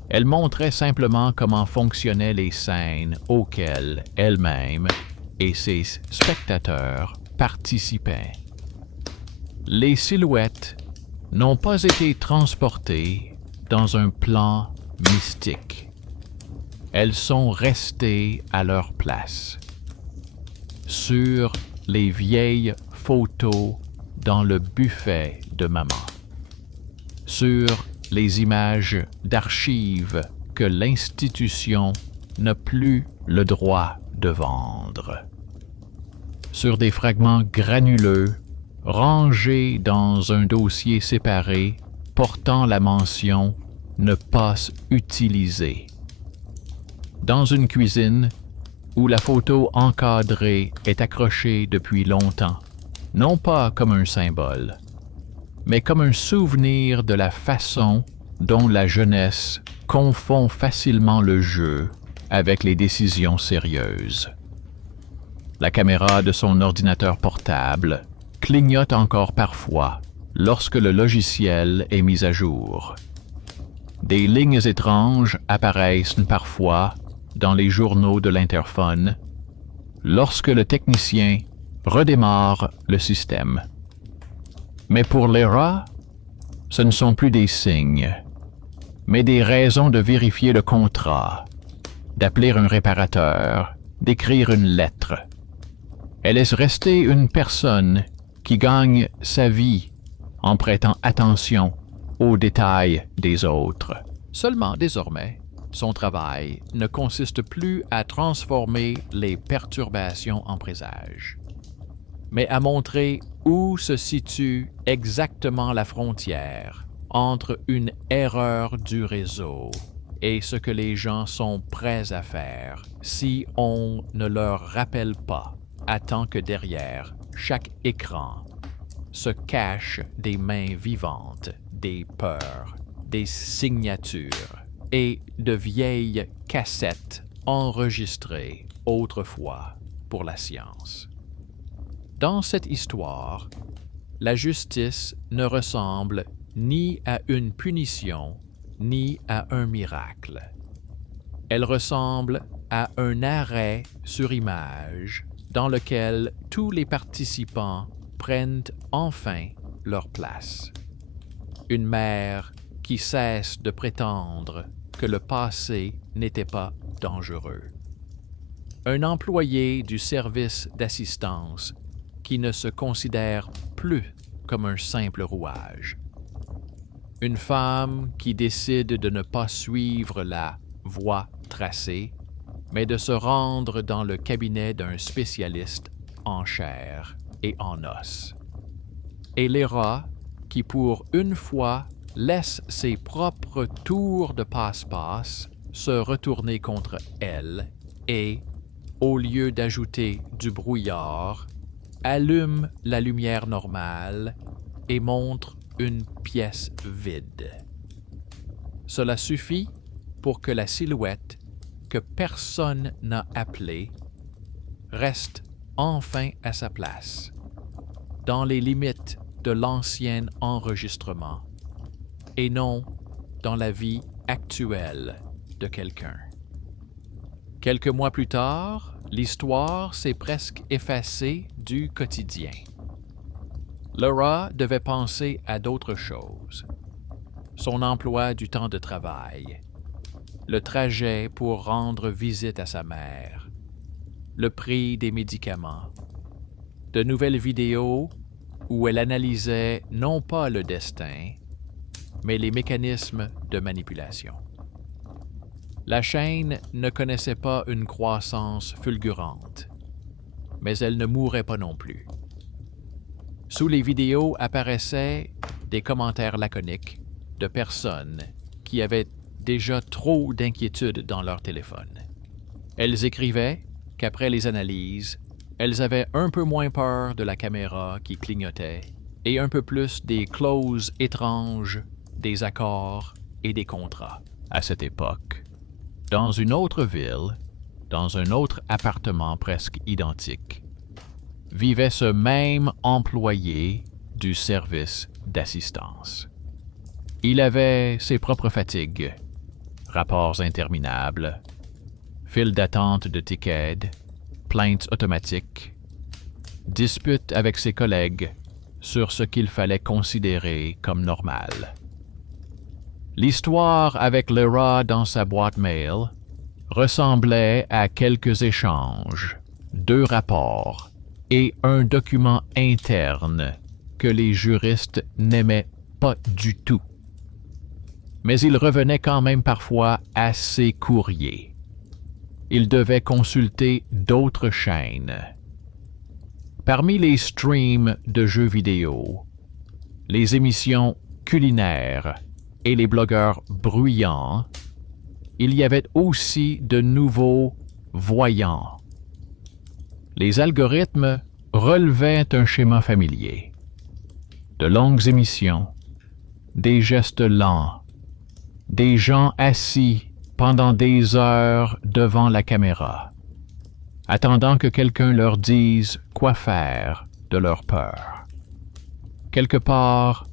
Elle montrait simplement comment fonctionnaient les scènes auxquelles elle-même et ses spectateurs participaient. Les silhouettes n'ont pas été transportées dans un plan mystique. Elles sont restées à leur place, sur les vieilles photos dans le buffet de maman, sur les images d'archives que l'institution n'a plus le droit de vendre, sur des fragments granuleux rangés dans un dossier séparé portant la mention « Ne pas utiliser », dans une cuisine où la photo encadrée est accrochée depuis longtemps, non pas comme un symbole, mais comme un souvenir de la façon dont la jeunesse confond facilement le jeu avec les décisions sérieuses. La caméra de son ordinateur portable clignote encore parfois lorsque le logiciel est mis à jour. Des lignes étranges apparaissent parfois dans les journaux de l'interphone lorsque le technicien redémarre le système. Mais pour Lara, ce ne sont plus des signes, mais des raisons de vérifier le contrat, d'appeler un réparateur, d'écrire une lettre. Elle est restée une personne qui gagne sa vie en prêtant attention aux détails des autres. Seulement désormais, son travail ne consiste plus à transformer les perturbations en présages, mais à montrer où se situe exactement la frontière entre une erreur du réseau et ce que les gens sont prêts à faire si on ne leur rappelle pas, attend que derrière chaque écran se cachent des mains vivantes, des peurs, des signatures et de vieilles cassettes enregistrées autrefois pour la science. Dans cette histoire, la justice ne ressemble ni à une punition, ni à un miracle. Elle ressemble à un arrêt sur image dans lequel tous les participants prennent enfin leur place. Une mère qui cesse de prétendre que le passé n'était pas dangereux. Un employé du service d'assistance qui ne se considère plus comme un simple rouage. Une femme qui décide de ne pas suivre la voie tracée, mais de se rendre dans le cabinet d'un spécialiste en chair et en os. Et Lara, qui pour une fois laisse ses propres tours de passe-passe se retourner contre elle et, au lieu d'ajouter du brouillard, allume la lumière normale et montre une pièce vide. Cela suffit pour que la silhouette, que personne n'a appelée, reste enfin à sa place, dans les limites de l'ancien enregistrement et non dans la vie actuelle de quelqu'un. Quelques mois plus tard, l'histoire s'est presque effacée du quotidien. Laura devait penser à d'autres choses. Son emploi du temps de travail, le trajet pour rendre visite à sa mère, le prix des médicaments, de nouvelles vidéos où elle analysait non pas le destin, mais les mécanismes de manipulation. La chaîne ne connaissait pas une croissance fulgurante, mais elle ne mourait pas non plus. Sous les vidéos apparaissaient des commentaires laconiques de personnes qui avaient déjà trop d'inquiétudes dans leur téléphone. Elles écrivaient qu'après les analyses, elles avaient un peu moins peur de la caméra qui clignotait et un peu plus des clauses étranges, des accords et des contrats. À cette époque, dans une autre ville, dans un autre appartement presque identique, vivait ce même employé du service d'assistance. Il avait ses propres fatigues, rapports interminables, files d'attente de tickets, plaintes automatiques, disputes avec ses collègues sur ce qu'il fallait considérer comme normal. L'histoire avec Laura dans sa boîte mail ressemblait à quelques échanges, 2 rapports et un document interne que les juristes n'aimaient pas du tout. Mais il revenait quand même parfois à ses courriers. Il devait consulter d'autres chaînes. Parmi les streams de jeux vidéo, les émissions culinaires et les blogueurs bruyants, il y avait aussi de nouveaux voyants. Les algorithmes relevaient un schéma familier. De longues émissions, des gestes lents, des gens assis pendant des heures devant la caméra, attendant que quelqu'un leur dise quoi faire de leur peur. Quelque part,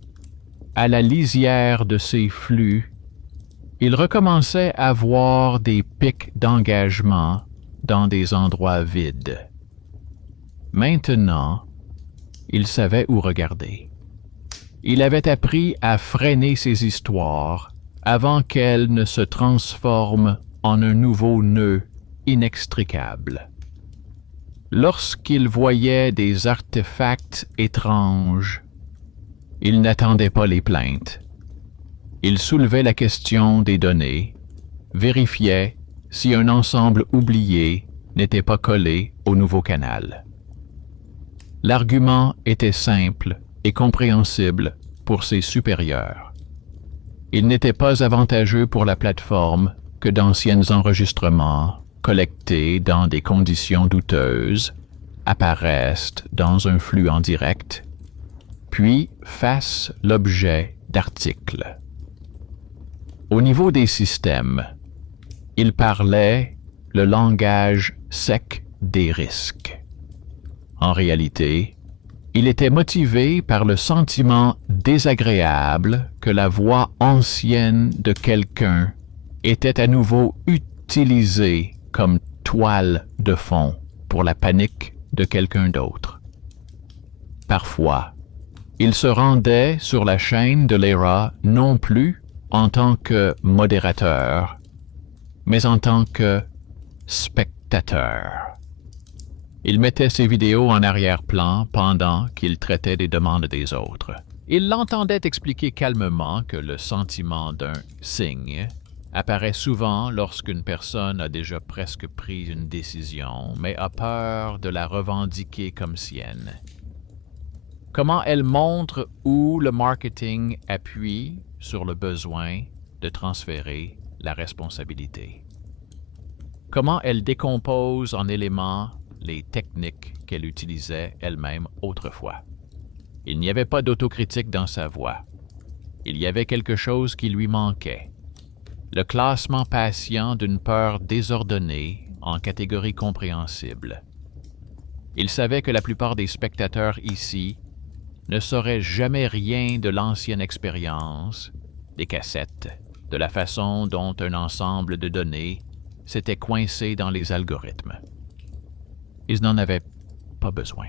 à la lisière de ces flux, il recommençait à voir des pics d'engagement dans des endroits vides. Maintenant, il savait où regarder. Il avait appris à freiner ses histoires avant qu'elles ne se transforment en un nouveau nœud inextricable. Lorsqu'il voyait des artefacts étranges, il n'attendait pas les plaintes. Il soulevait la question des données, vérifiait si un ensemble oublié n'était pas collé au nouveau canal. L'argument était simple et compréhensible pour ses supérieurs. Il n'était pas avantageux pour la plateforme que d'anciens enregistrements, collectés dans des conditions douteuses, apparaissent dans un flux en direct, puis fassent l'objet d'articles. Au niveau des systèmes, il parlait le langage sec des risques. En réalité, il était motivé par le sentiment désagréable que la voix ancienne de quelqu'un était à nouveau utilisée comme toile de fond pour la panique de quelqu'un d'autre. Parfois, il se rendait sur la chaîne de Laura non plus en tant que modérateur, mais en tant que spectateur. Il mettait ses vidéos en arrière-plan pendant qu'il traitait des demandes des autres. Il l'entendait expliquer calmement que le sentiment d'un signe apparaît souvent lorsqu'une personne a déjà presque pris une décision, mais a peur de la revendiquer comme sienne. Comment elle montre où le marketing appuie sur le besoin de transférer la responsabilité. Comment elle décompose en éléments les techniques qu'elle utilisait elle-même autrefois. Il n'y avait pas d'autocritique dans sa voix. Il y avait quelque chose qui lui manquait. Le classement patient d'une peur désordonnée en catégories compréhensibles. Il savait que la plupart des spectateurs ici ne saurait jamais rien de l'ancienne expérience, des cassettes, de la façon dont un ensemble de données s'était coincé dans les algorithmes. Ils n'en avaient pas besoin.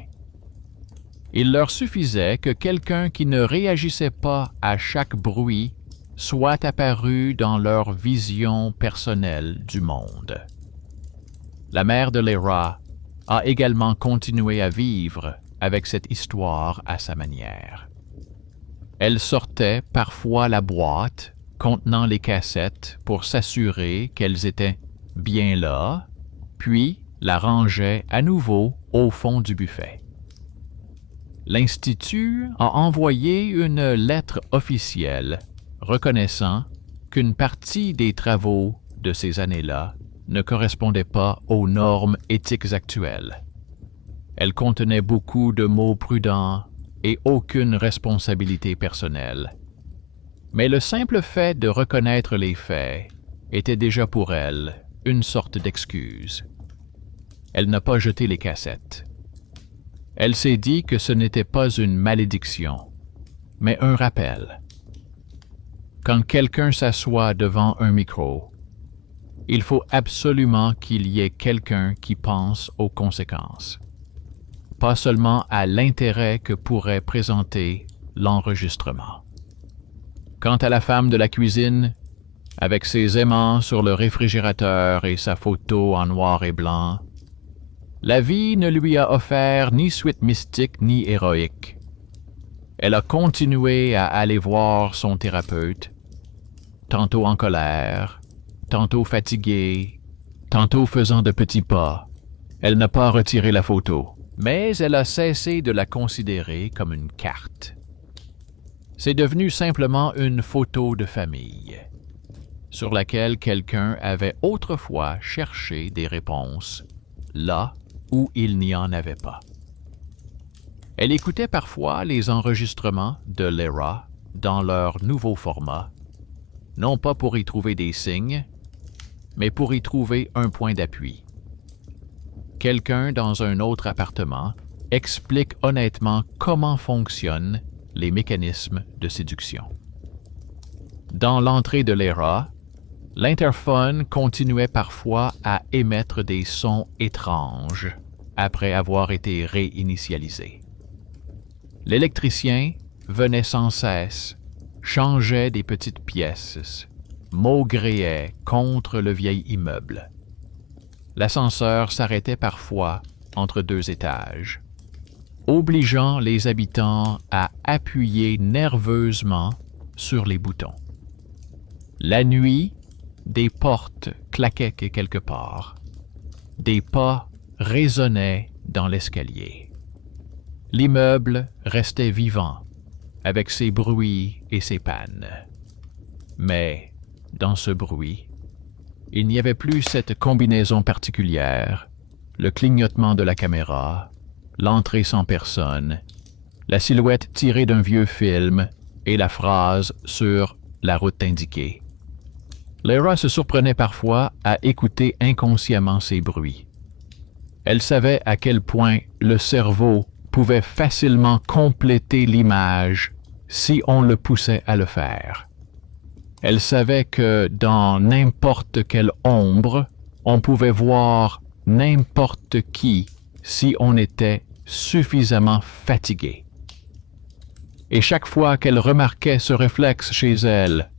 Il leur suffisait que quelqu'un qui ne réagissait pas à chaque bruit soit apparu dans leur vision personnelle du monde. La mère de Lyra a également continué à vivre avec cette histoire à sa manière. Elle sortait parfois la boîte contenant les cassettes pour s'assurer qu'elles étaient bien là, puis la rangeait à nouveau au fond du buffet. L'Institut a envoyé une lettre officielle reconnaissant qu'une partie des travaux de ces années-là ne correspondait pas aux normes éthiques actuelles. Elle contenait beaucoup de mots prudents et aucune responsabilité personnelle. Mais le simple fait de reconnaître les faits était déjà pour elle une sorte d'excuse. Elle n'a pas jeté les cassettes. Elle s'est dit que ce n'était pas une malédiction, mais un rappel. Quand quelqu'un s'assoit devant un micro, il faut absolument qu'il y ait quelqu'un qui pense aux conséquences, pas seulement à l'intérêt que pourrait présenter l'enregistrement. Quant à la femme de la cuisine, avec ses aimants sur le réfrigérateur et sa photo en noir et blanc, la vie ne lui a offert ni suite mystique ni héroïque. Elle a continué à aller voir son thérapeute, tantôt en colère, tantôt fatiguée, tantôt faisant de petits pas. Elle n'a pas retiré la photo, mais elle a cessé de la considérer comme une carte. C'est devenu simplement une photo de famille, sur laquelle quelqu'un avait autrefois cherché des réponses, là où il n'y en avait pas. Elle écoutait parfois les enregistrements de Lyra dans leur nouveau format, non pas pour y trouver des signes, mais pour y trouver un point d'appui. Quelqu'un dans un autre appartement explique honnêtement comment fonctionnent les mécanismes de séduction. Dans l'entrée de Lyra, l'interphone continuait parfois à émettre des sons étranges après avoir été réinitialisé. L'électricien venait sans cesse, changeait des petites pièces, maugréait contre le vieil immeuble. L'ascenseur s'arrêtait parfois entre 2 étages, obligeant les habitants à appuyer nerveusement sur les boutons. La nuit, des portes claquaient quelque part. Des pas résonnaient dans l'escalier. L'immeuble restait vivant, avec ses bruits et ses pannes. Mais, dans ce bruit, il n'y avait plus cette combinaison particulière, le clignotement de la caméra, l'entrée sans personne, la silhouette tirée d'un vieux film et la phrase sur la route indiquée. Lyra se surprenait parfois à écouter inconsciemment ces bruits. Elle savait à quel point le cerveau pouvait facilement compléter l'image si on le poussait à le faire. Elle savait que dans n'importe quelle ombre, on pouvait voir n'importe qui si on était suffisamment fatigué. Et chaque fois qu'elle remarquait ce réflexe chez elle,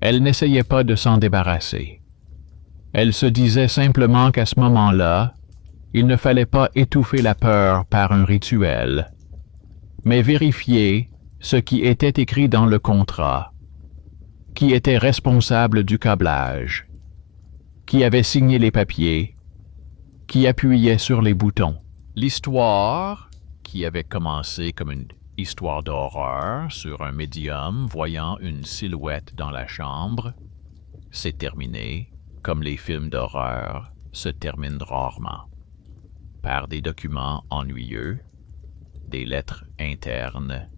elle n'essayait pas de s'en débarrasser. Elle se disait simplement qu'à ce moment-là, il ne fallait pas étouffer la peur par un rituel, mais vérifier ce qui était écrit dans le contrat, qui était responsable du câblage, qui avait signé les papiers, qui appuyait sur les boutons. L'histoire, qui avait commencé comme une histoire d'horreur sur un médium voyant une silhouette dans la chambre, s'est terminée comme les films d'horreur se terminent rarement, par des documents ennuyeux, des lettres internes,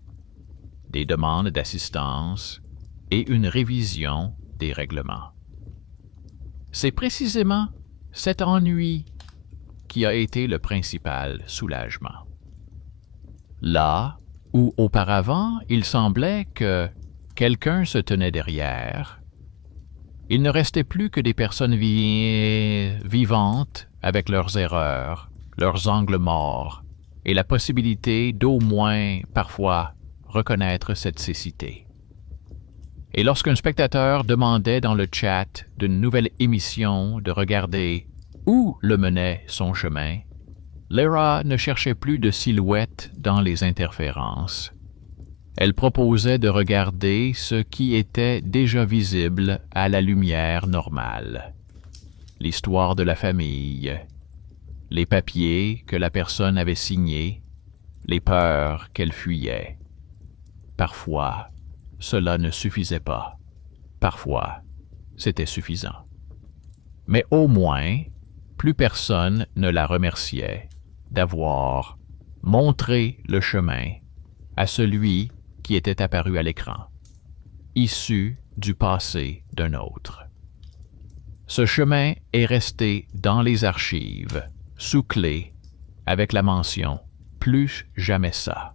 des demandes d'assistance et une révision des règlements. C'est précisément cet ennui qui a été le principal soulagement. Là où auparavant il semblait que quelqu'un se tenait derrière, il ne restait plus que des personnes vivantes avec leurs erreurs, leurs angles morts, et la possibilité d'au moins, parfois, reconnaître cette cécité. Et lorsqu'un spectateur demandait dans le chat d'une nouvelle émission de regarder où le menait son chemin, Lyra ne cherchait plus de silhouettes dans les interférences. Elle proposait de regarder ce qui était déjà visible à la lumière normale. L'histoire de la famille, les papiers que la personne avait signés, les peurs qu'elle fuyait. Parfois, cela ne suffisait pas. Parfois, c'était suffisant. Mais au moins, plus personne ne la remerciait d'avoir montré le chemin à celui qui était apparu à l'écran, issu du passé d'un autre. Ce chemin est resté dans les archives, sous clé, avec la mention « plus jamais ça ».